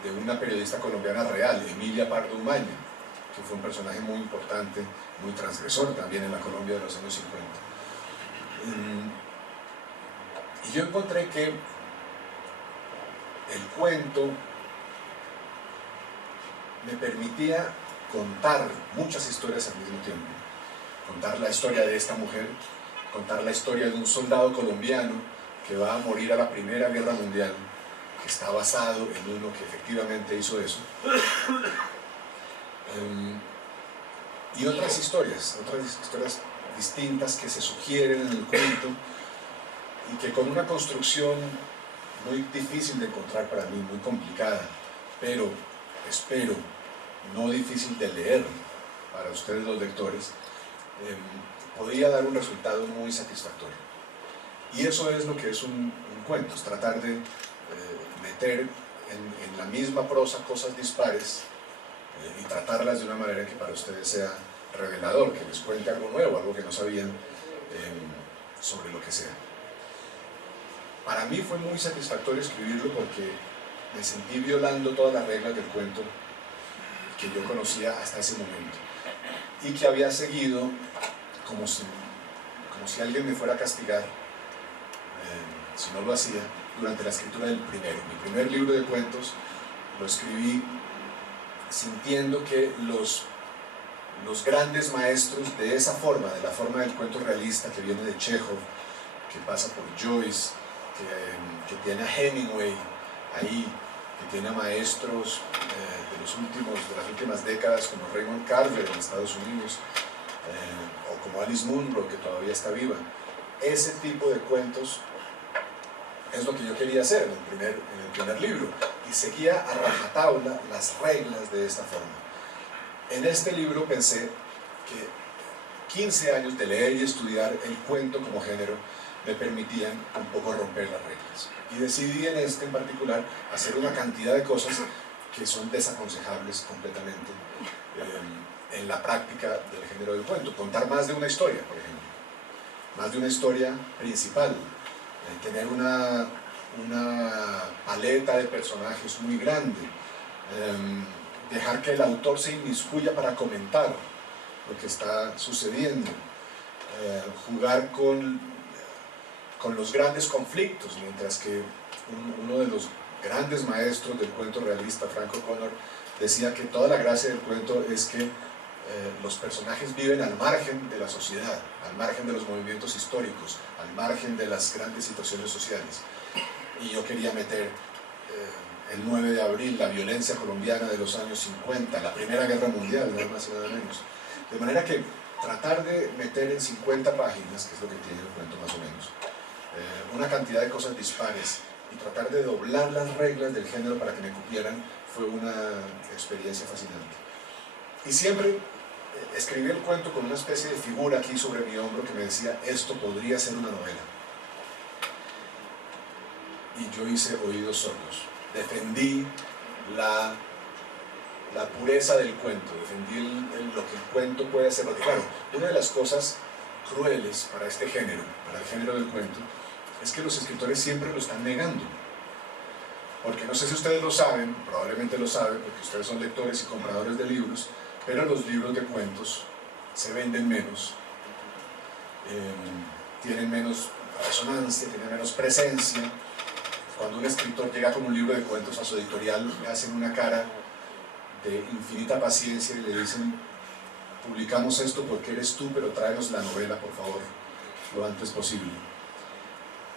de una periodista colombiana real, Emilia Pardo Umaña, que fue un personaje muy importante, muy transgresor también en la Colombia de los años 50. Y yo encontré que el cuento me permitía contar muchas historias al mismo tiempo. Contar la historia de esta mujer, contar la historia de un soldado colombiano que va a morir a la Primera Guerra Mundial, que está basado en uno que efectivamente hizo eso. Y otras historias distintas que se sugieren en el cuento y que con una construcción muy difícil de encontrar para mí, muy complicada, pero espero no difícil de leer para ustedes los lectores, podría dar un resultado muy satisfactorio. Y eso es lo que es un cuento, es tratar de meter en la misma prosa cosas dispares y tratarlas de una manera que para ustedes sea revelador, que les cuente algo nuevo, algo que no sabían sobre lo que sea. Para mí fue muy satisfactorio escribirlo porque me sentí violando todas las reglas del cuento que yo conocía hasta ese momento y que había seguido como si alguien me fuera a castigar si no lo hacía durante la escritura del primero. Mi primer libro de cuentos lo escribí sintiendo que los grandes maestros de esa forma, de la forma del cuento realista que viene de Chekhov, que pasa por Joyce, que tiene a Hemingway ahí, que tiene a maestros de las últimas décadas como Raymond Carver en Estados Unidos, o como Alice Munro, que todavía está viva. Ese tipo de cuentos es lo que yo quería hacer en el primer libro, y seguía a rajatabla las reglas de esta forma. En este libro pensé 15 años de leer y estudiar el cuento como género me permitían un poco romper las reglas. Y decidí en este en particular hacer una cantidad de cosas que son desaconsejables completamente en la práctica del género del cuento. Contar más de una historia, por ejemplo, más de una historia principal, tener una paleta de personajes muy grande, dejar que el autor se inmiscuya para comentar lo que está sucediendo, jugar con los grandes conflictos, mientras que uno de los grandes maestros del cuento realista, Frank O'Connor, decía que toda la gracia del cuento es que los personajes viven al margen de la sociedad, al margen de los movimientos históricos, al margen de las grandes situaciones sociales. Y yo quería meter el 9 de abril, la violencia colombiana de los años 50, la Primera Guerra Mundial, nada más y nada menos. De manera que tratar de meter en 50 páginas, que es lo que tiene el cuento más o menos, una cantidad de cosas dispares y tratar de doblar las reglas del género para que me cupieran fue una experiencia fascinante. Y siempre escribí el cuento con una especie de figura aquí sobre mi hombro que me decía, esto podría ser una novela. Y yo hice oídos sordos. Defendí la pureza del cuento, defendí lo que el cuento puede hacer. Porque claro, una de las cosas crueles para este género, para el género del cuento, es que los escritores siempre lo están negando. Porque no sé si ustedes lo saben, probablemente lo saben, porque ustedes son lectores y compradores de libros, pero los libros de cuentos se venden menos, tienen menos resonancia, tienen menos presencia. Cuando un escritor llega con un libro de cuentos a su editorial, le hacen una cara de infinita paciencia y le dicen, publicamos esto porque eres tú, pero tráenos la novela, por favor, lo antes posible.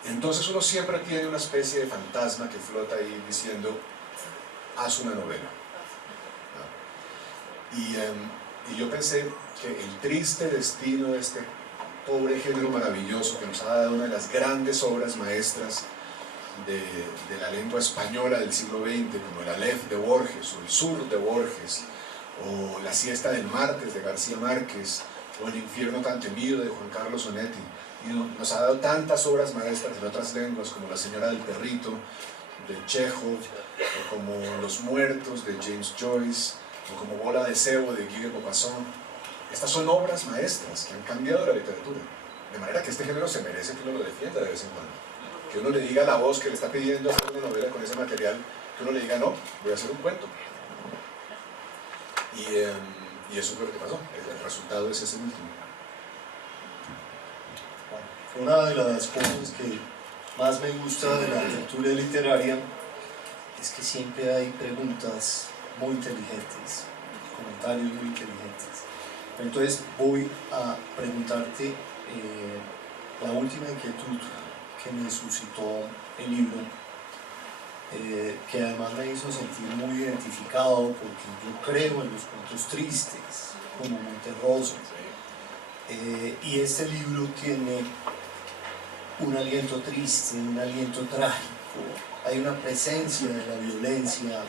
Entonces uno siempre tiene una especie de fantasma que flota ahí diciendo, haz una novela. Y yo pensé que el triste destino de este pobre género maravilloso que nos ha dado una de las grandes obras maestras de la lengua española del siglo XX, como el Aleph de Borges, o el Sur de Borges, o La siesta del martes de García Márquez, o El infierno tan temido de Juan Carlos Onetti. Y nos ha dado tantas obras maestras en otras lenguas, como La señora del perrito, de Chekhov, o como Los muertos, de James Joyce, o como Bola de cebo, de Guy de Maupassant. Estas son obras maestras que han cambiado la literatura. De manera que este género se merece que uno lo defienda de vez en cuando. Que uno le diga a la voz que le está pidiendo hacer una novela con ese material, que uno le diga, no, voy a hacer un cuento. Y eso fue lo que pasó. El resultado es ese último. Una de las cosas que más me gusta de la tertulia literaria es que siempre hay preguntas muy inteligentes, comentarios muy inteligentes. Entonces voy a preguntarte la última inquietud que me suscitó el libro, que además me hizo sentir muy identificado porque yo creo en los cuentos tristes, como Monterroso, y este libro tiene un aliento triste, un aliento trágico, hay una presencia de la violencia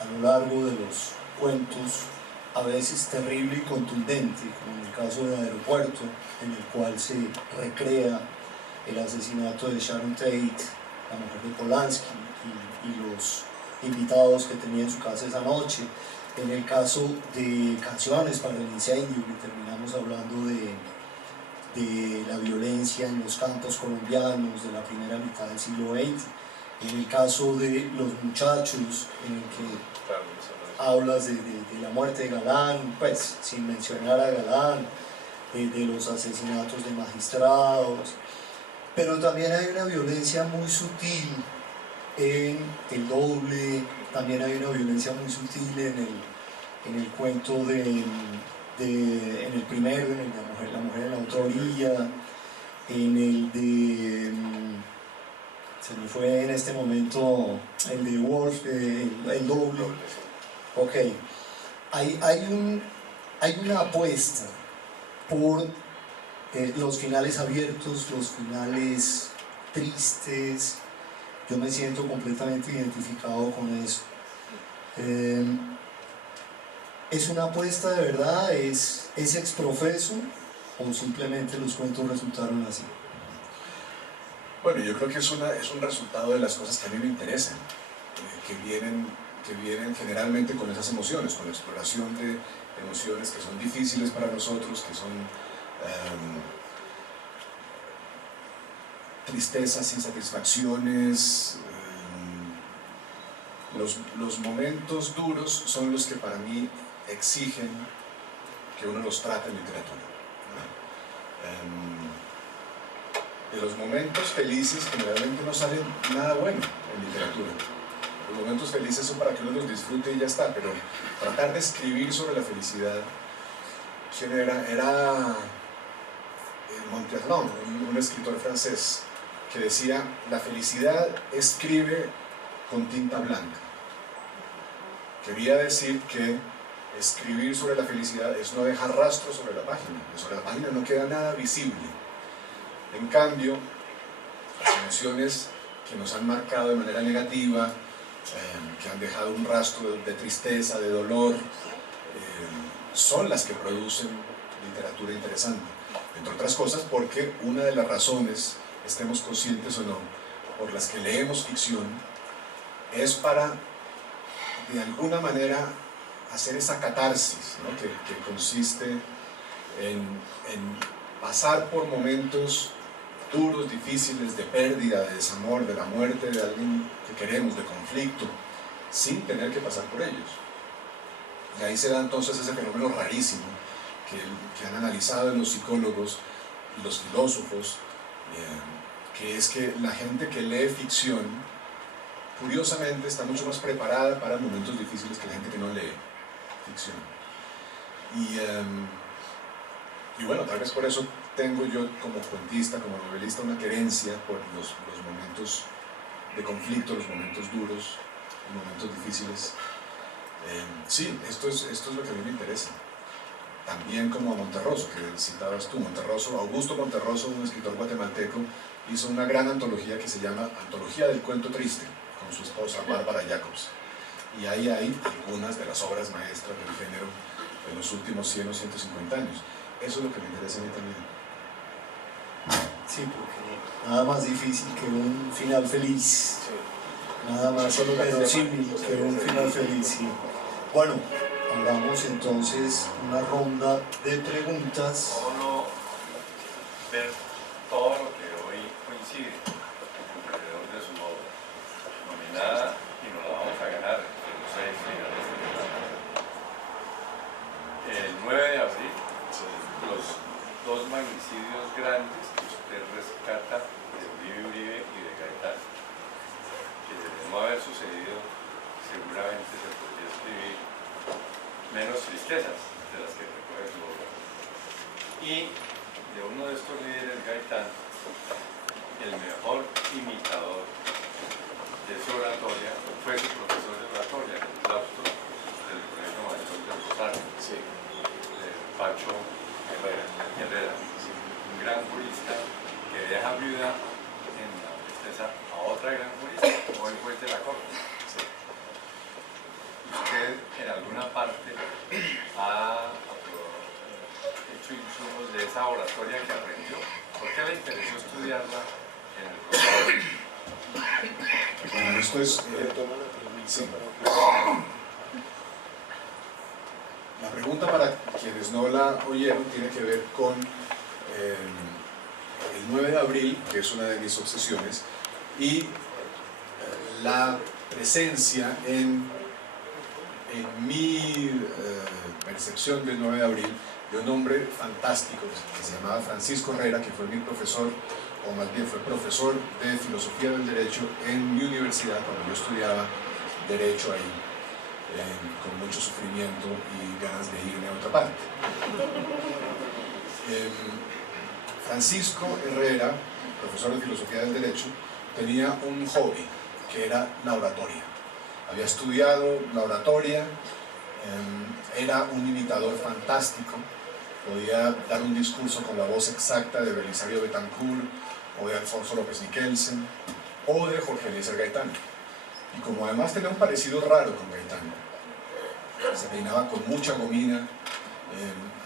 a lo largo de los cuentos, a veces terrible y contundente, como en el caso de Aeropuerto, en el cual se recrea el asesinato de Sharon Tate, la mujer de Polanski, y los invitados que tenía en su casa esa noche. En el caso de Canciones para el incendio, que terminamos hablando de la violencia en los campos colombianos de la primera mitad del siglo XX. En el caso de Los muchachos, en el que hablas de la muerte de Galán, pues sin mencionar a Galán, de los asesinatos de magistrados, pero también hay una violencia muy sutil en El doble, también hay una violencia muy sutil en el cuento en el primero, en el de la mujer en la otra orilla, en el de, se me fue en este momento, el de Wolf, el doble. Ok, hay una apuesta por los finales abiertos, los finales tristes. Yo me siento completamente identificado con eso. ¿Es una apuesta de verdad? ¿Es exprofeso? o simplemente los cuentos resultaron así? Bueno, yo creo que es un resultado de las cosas que a mí me interesan, que vienen generalmente con esas emociones, con la exploración de emociones que son difíciles para nosotros, que son tristezas, insatisfacciones. Los momentos duros son los que para mí exigen que uno los trate en literatura. De los momentos felices generalmente no sale nada bueno en literatura. Los momentos felices son para que uno los disfrute y ya está, pero tratar de escribir sobre la felicidad, ¿quién era? Era Monterland, un escritor francés, que decía: la felicidad escribe con tinta blanca. Quería decir que escribir sobre la felicidad es no dejar rastro sobre la página. Sobre la página no queda nada visible. En cambio, las emociones que nos han marcado de manera negativa, que han dejado un rastro de tristeza, de dolor, son las que producen literatura interesante. Entre otras cosas porque una de las razones, estemos conscientes o no, por las que leemos ficción, es para, de alguna manera, hacer esa catarsis, ¿no? que consiste en pasar por momentos duros, difíciles, de pérdida, de desamor, de la muerte de alguien que queremos, de conflicto, sin tener que pasar por ellos. Y ahí se da entonces ese fenómeno rarísimo que han analizado los psicólogos y los filósofos, que es que la gente que lee ficción, curiosamente, está mucho más preparada para momentos difíciles que la gente que no lee ficción. Y bueno, tal vez por eso tengo yo como cuentista, como novelista, una querencia por los momentos de conflicto, los momentos duros, los momentos difíciles. Sí, esto es lo que a mí me interesa. También como a Monterroso, que citabas tú. Augusto Monterroso, un escritor guatemalteco, hizo una gran antología que se llama Antología del Cuento Triste, con su esposa Bárbara Jacobs. Y ahí hay algunas de las obras maestras del género en los últimos 100 o 150 años. Eso es lo que me interesa a mí también. Sí, porque nada más difícil que un final feliz. Nada más verosímil que un final feliz. Sí. Bueno, hagamos entonces una ronda de preguntas. Solo ver todo lo que hoy coincide alrededor de su obra, nominada, y nos la vamos a ganar en los 6 finales de el 9 de abril, los dos magnicidios grandes que usted rescata de Uribe y de Gaitán, que de no haber sucedido seguramente se podría escribir menos tristezas de las que recoge su obra. Y de uno de estos líderes, Gaitán, el mejor imitador de su oratoria fue su profesor de oratoria en el claustro del Colegio Mayor del Rosario, Pacho Herrera, un gran jurista que deja viuda en la tristeza a otra gran jurista, hoy juez de la corte. Usted en alguna parte ha hecho insumos de esa oratoria que aprendió. ¿Por qué le interesó estudiarla en el Rosario? Bueno, esto es... sí. La pregunta, para quienes no la oyeron, tiene que ver con el 9 de abril, que es una de mis obsesiones, y la presencia en mi percepción del 9 de abril de un hombre fantástico que se llamaba Francisco Herrera, que fue mi profesor, o más bien fue profesor de filosofía del derecho en mi universidad cuando yo estudiaba derecho ahí, con mucho sufrimiento y ganas de irme a otra parte. Francisco Herrera, profesor de filosofía del derecho, tenía un hobby que era la oratoria. Había estudiado la oratoria, era un imitador fantástico, podía dar un discurso con la voz exacta de Belisario Betancourt, o de Alfonso López Michelsen, o de Jorge Eliezer Gaitán. Y como además tenía un parecido raro con Gaitán, se peinaba con mucha gomina,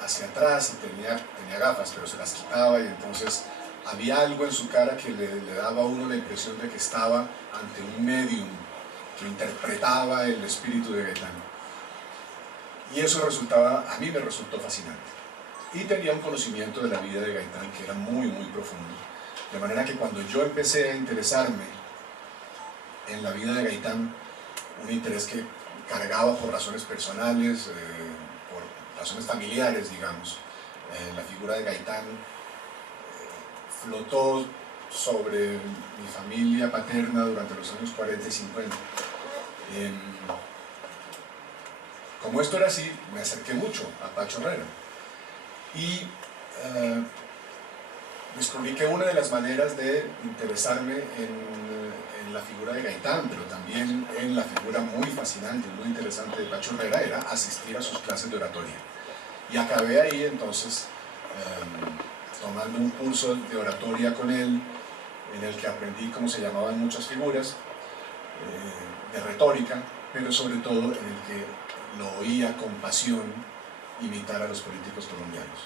hacia atrás y tenía gafas, pero se las quitaba y entonces había algo en su cara que le daba a uno la impresión de que estaba ante un medium que interpretaba el espíritu de Gaitán. Y eso a mí me resultó fascinante. Y tenía un conocimiento de la vida de Gaitán que era muy, muy profundo. De manera que cuando yo empecé a interesarme en la vida de Gaitán, un interés que cargaba por razones personales, por razones familiares, digamos, la figura de Gaitán flotó sobre mi familia paterna durante los años 40 y 50. Como esto era así, me acerqué mucho a Pacho Herrera y descubrí que una de las maneras de interesarme en la figura de Gaitán, pero también en la figura muy fascinante, muy interesante de Pacho Herrera, era asistir a sus clases de oratoria. Y acabé ahí entonces tomando un curso de oratoria con él, en el que aprendí cómo se llamaban muchas figuras de retórica, pero sobre todo en el que lo oía con pasión imitar a los políticos colombianos.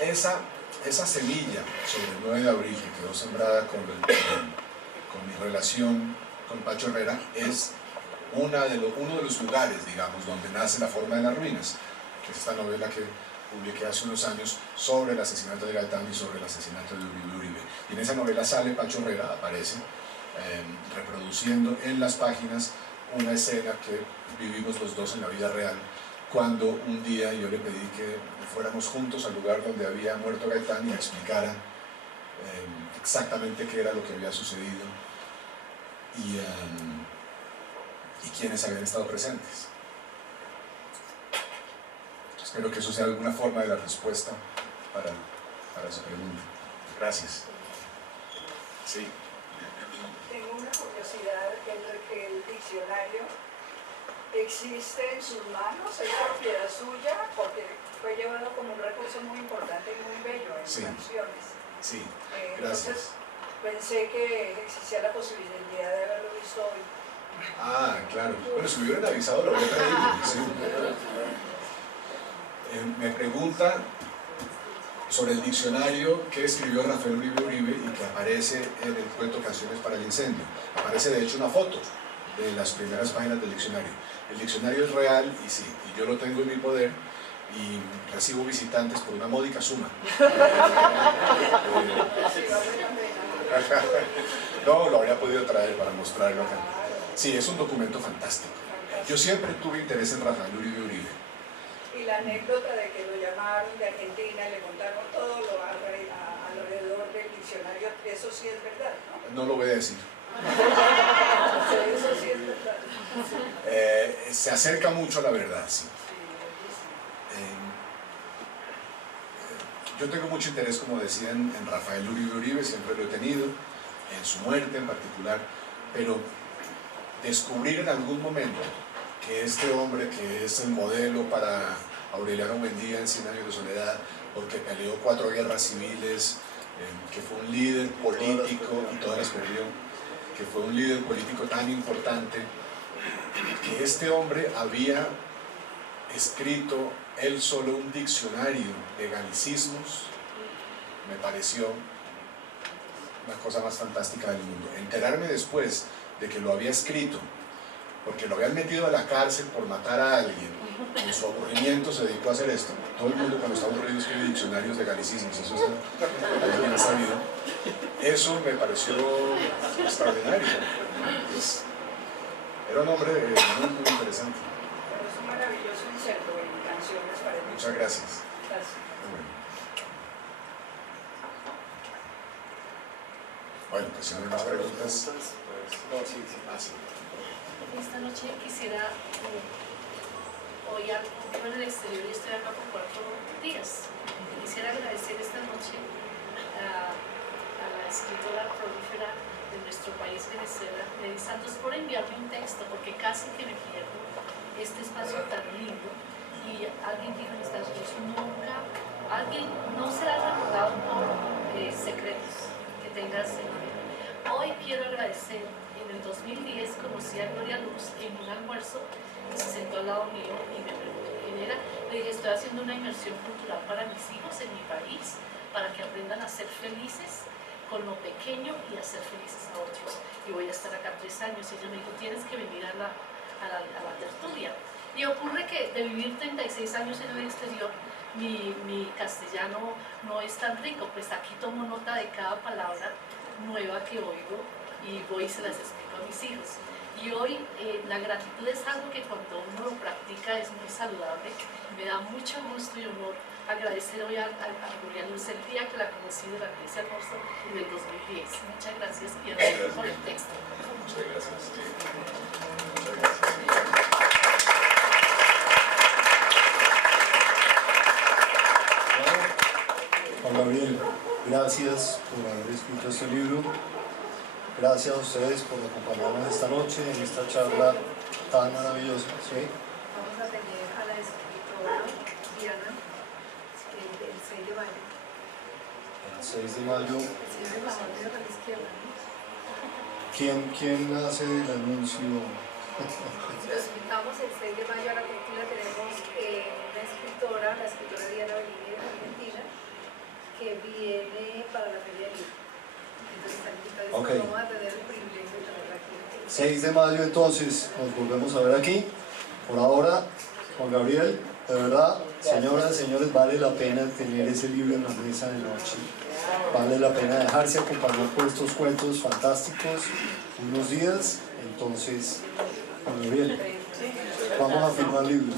Esa semilla sobre el 9 de abril que quedó sembrada con mi relación con Pacho Herrera es uno de los lugares, digamos, donde nace La forma de las ruinas, que es esta novela que publiqué hace unos años sobre el asesinato de Gaitán y sobre el asesinato de Uribe. Y en esa novela sale Pacho Herrera, aparece, reproduciendo en las páginas una escena que vivimos los dos en la vida real, cuando un día yo le pedí que fuéramos juntos al lugar donde había muerto Gaitán y explicara exactamente qué era lo que había sucedido y quiénes habían estado presentes. Espero que eso sea alguna forma de la respuesta para su pregunta. Gracias. Sí. Tengo una curiosidad, el diccionario existe en sus manos, es propiedad suya, porque fue llevado como un recurso muy importante y muy bello en sus acciones. Sí, entonces pensé que existía la posibilidad de haberlo visto hoy. Ah, claro. Bueno, si me hubieran avisado lo habría traído. Sí. Me pregunta sobre el diccionario que escribió Rafael Uribe y que aparece en el cuento Canciones para el Incendio. Aparece de hecho una foto de las primeras páginas del diccionario. El diccionario es real y sí, y yo lo tengo en mi poder y recibo visitantes por una módica suma. No, lo habría podido traer para mostrarlo acá. Sí, es un documento fantástico. Yo siempre tuve interés en Rafael Uribe. Y la anécdota de que lo llamaron de Argentina, le contaron todo lo alrededor del diccionario, eso sí es verdad, ¿no? No lo voy a decir. Eso sí es verdad. Se acerca mucho a la verdad, sí. Yo tengo mucho interés, como decía, en Rafael Uribe, siempre lo he tenido, en su muerte en particular, pero descubrir en algún momento que este hombre, que es el modelo para Aureliano Buendía en 100 años de soledad, porque peleó 4 guerras civiles, que fue un líder político y todas las perdió, que fue un líder político tan importante, que este hombre había escrito él solo un diccionario de galicismos, me pareció una cosa más fantástica del mundo. Enterarme después de que lo había escrito, porque lo habían metido a la cárcel por matar a alguien, en su aburrimiento se dedicó a hacer esto. Todo el mundo cuando está aburrido escribe diccionarios de galicismos, eso es alguien ha sabido. Eso me pareció extraordinario. Era un hombre muy interesante. Pero es un maravilloso inserto en Canciones para el Muchas gracias. Gracias. Bueno, pues si no hay más preguntas. Esta noche quisiera, hoy vivo en el exterior y estoy acá por 4 días. Quisiera agradecer esta noche a la escritora prolífera de nuestro país, Venezuela, Lady Santos, por enviarme un texto, porque casi que me pierdo este espacio tan lindo. Y alguien dijo en Estados Unidos, alguien no será recordado por secretos que tengas en la vida. Hoy quiero agradecer. En el 2010 conocí a Gloria Luz en un almuerzo que se sentó al lado mío y me preguntó, jardinera, le dije, estoy haciendo una inmersión cultural para mis hijos en mi país, para que aprendan a ser felices con lo pequeño y a ser felices a otros. Y voy a estar acá 3 años. Y ella me dijo, tienes que venir a la tertulia. Y ocurre que de vivir 36 años en el exterior, mi castellano no es tan rico, pues aquí tomo nota de cada palabra nueva que oigo y voy y se las explico a mis hijos. Y hoy la gratitud es algo que cuando uno lo practica es muy saludable. Me da mucho gusto y honor agradecer hoy a Julia Luz el día que la conocí durante ese almuerzo del 2010. Muchas gracias y gracias por el texto. Muchas gracias. Muchas gracias. Juan Gabriel, gracias por haber escrito este libro. Gracias a ustedes por acompañarnos esta noche en esta charla tan maravillosa. ¿Sí? Vamos a tener a la escritora Diana el 6 de mayo. El 6 de mayo. El señor embajador de la izquierda, ¿no? ¿Quién hace el anuncio? Los invitamos el 6 de mayo a la tertulia. Tenemos una escritora, la escritora Diana Benítez de Argentina, que viene para la Feria del Libro. Entonces están invitados, Ok. vamos a tener el privilegio de tenerla aquí. 6 de mayo entonces nos volvemos a ver aquí. Por ahora, Juan Gabriel, de verdad, señoras, señores, vale la pena tener ese libro en la mesa de noche. Vale la pena dejarse acompañar por estos cuentos fantásticos unos días. Entonces, Juan Gabriel, vamos a firmar libros.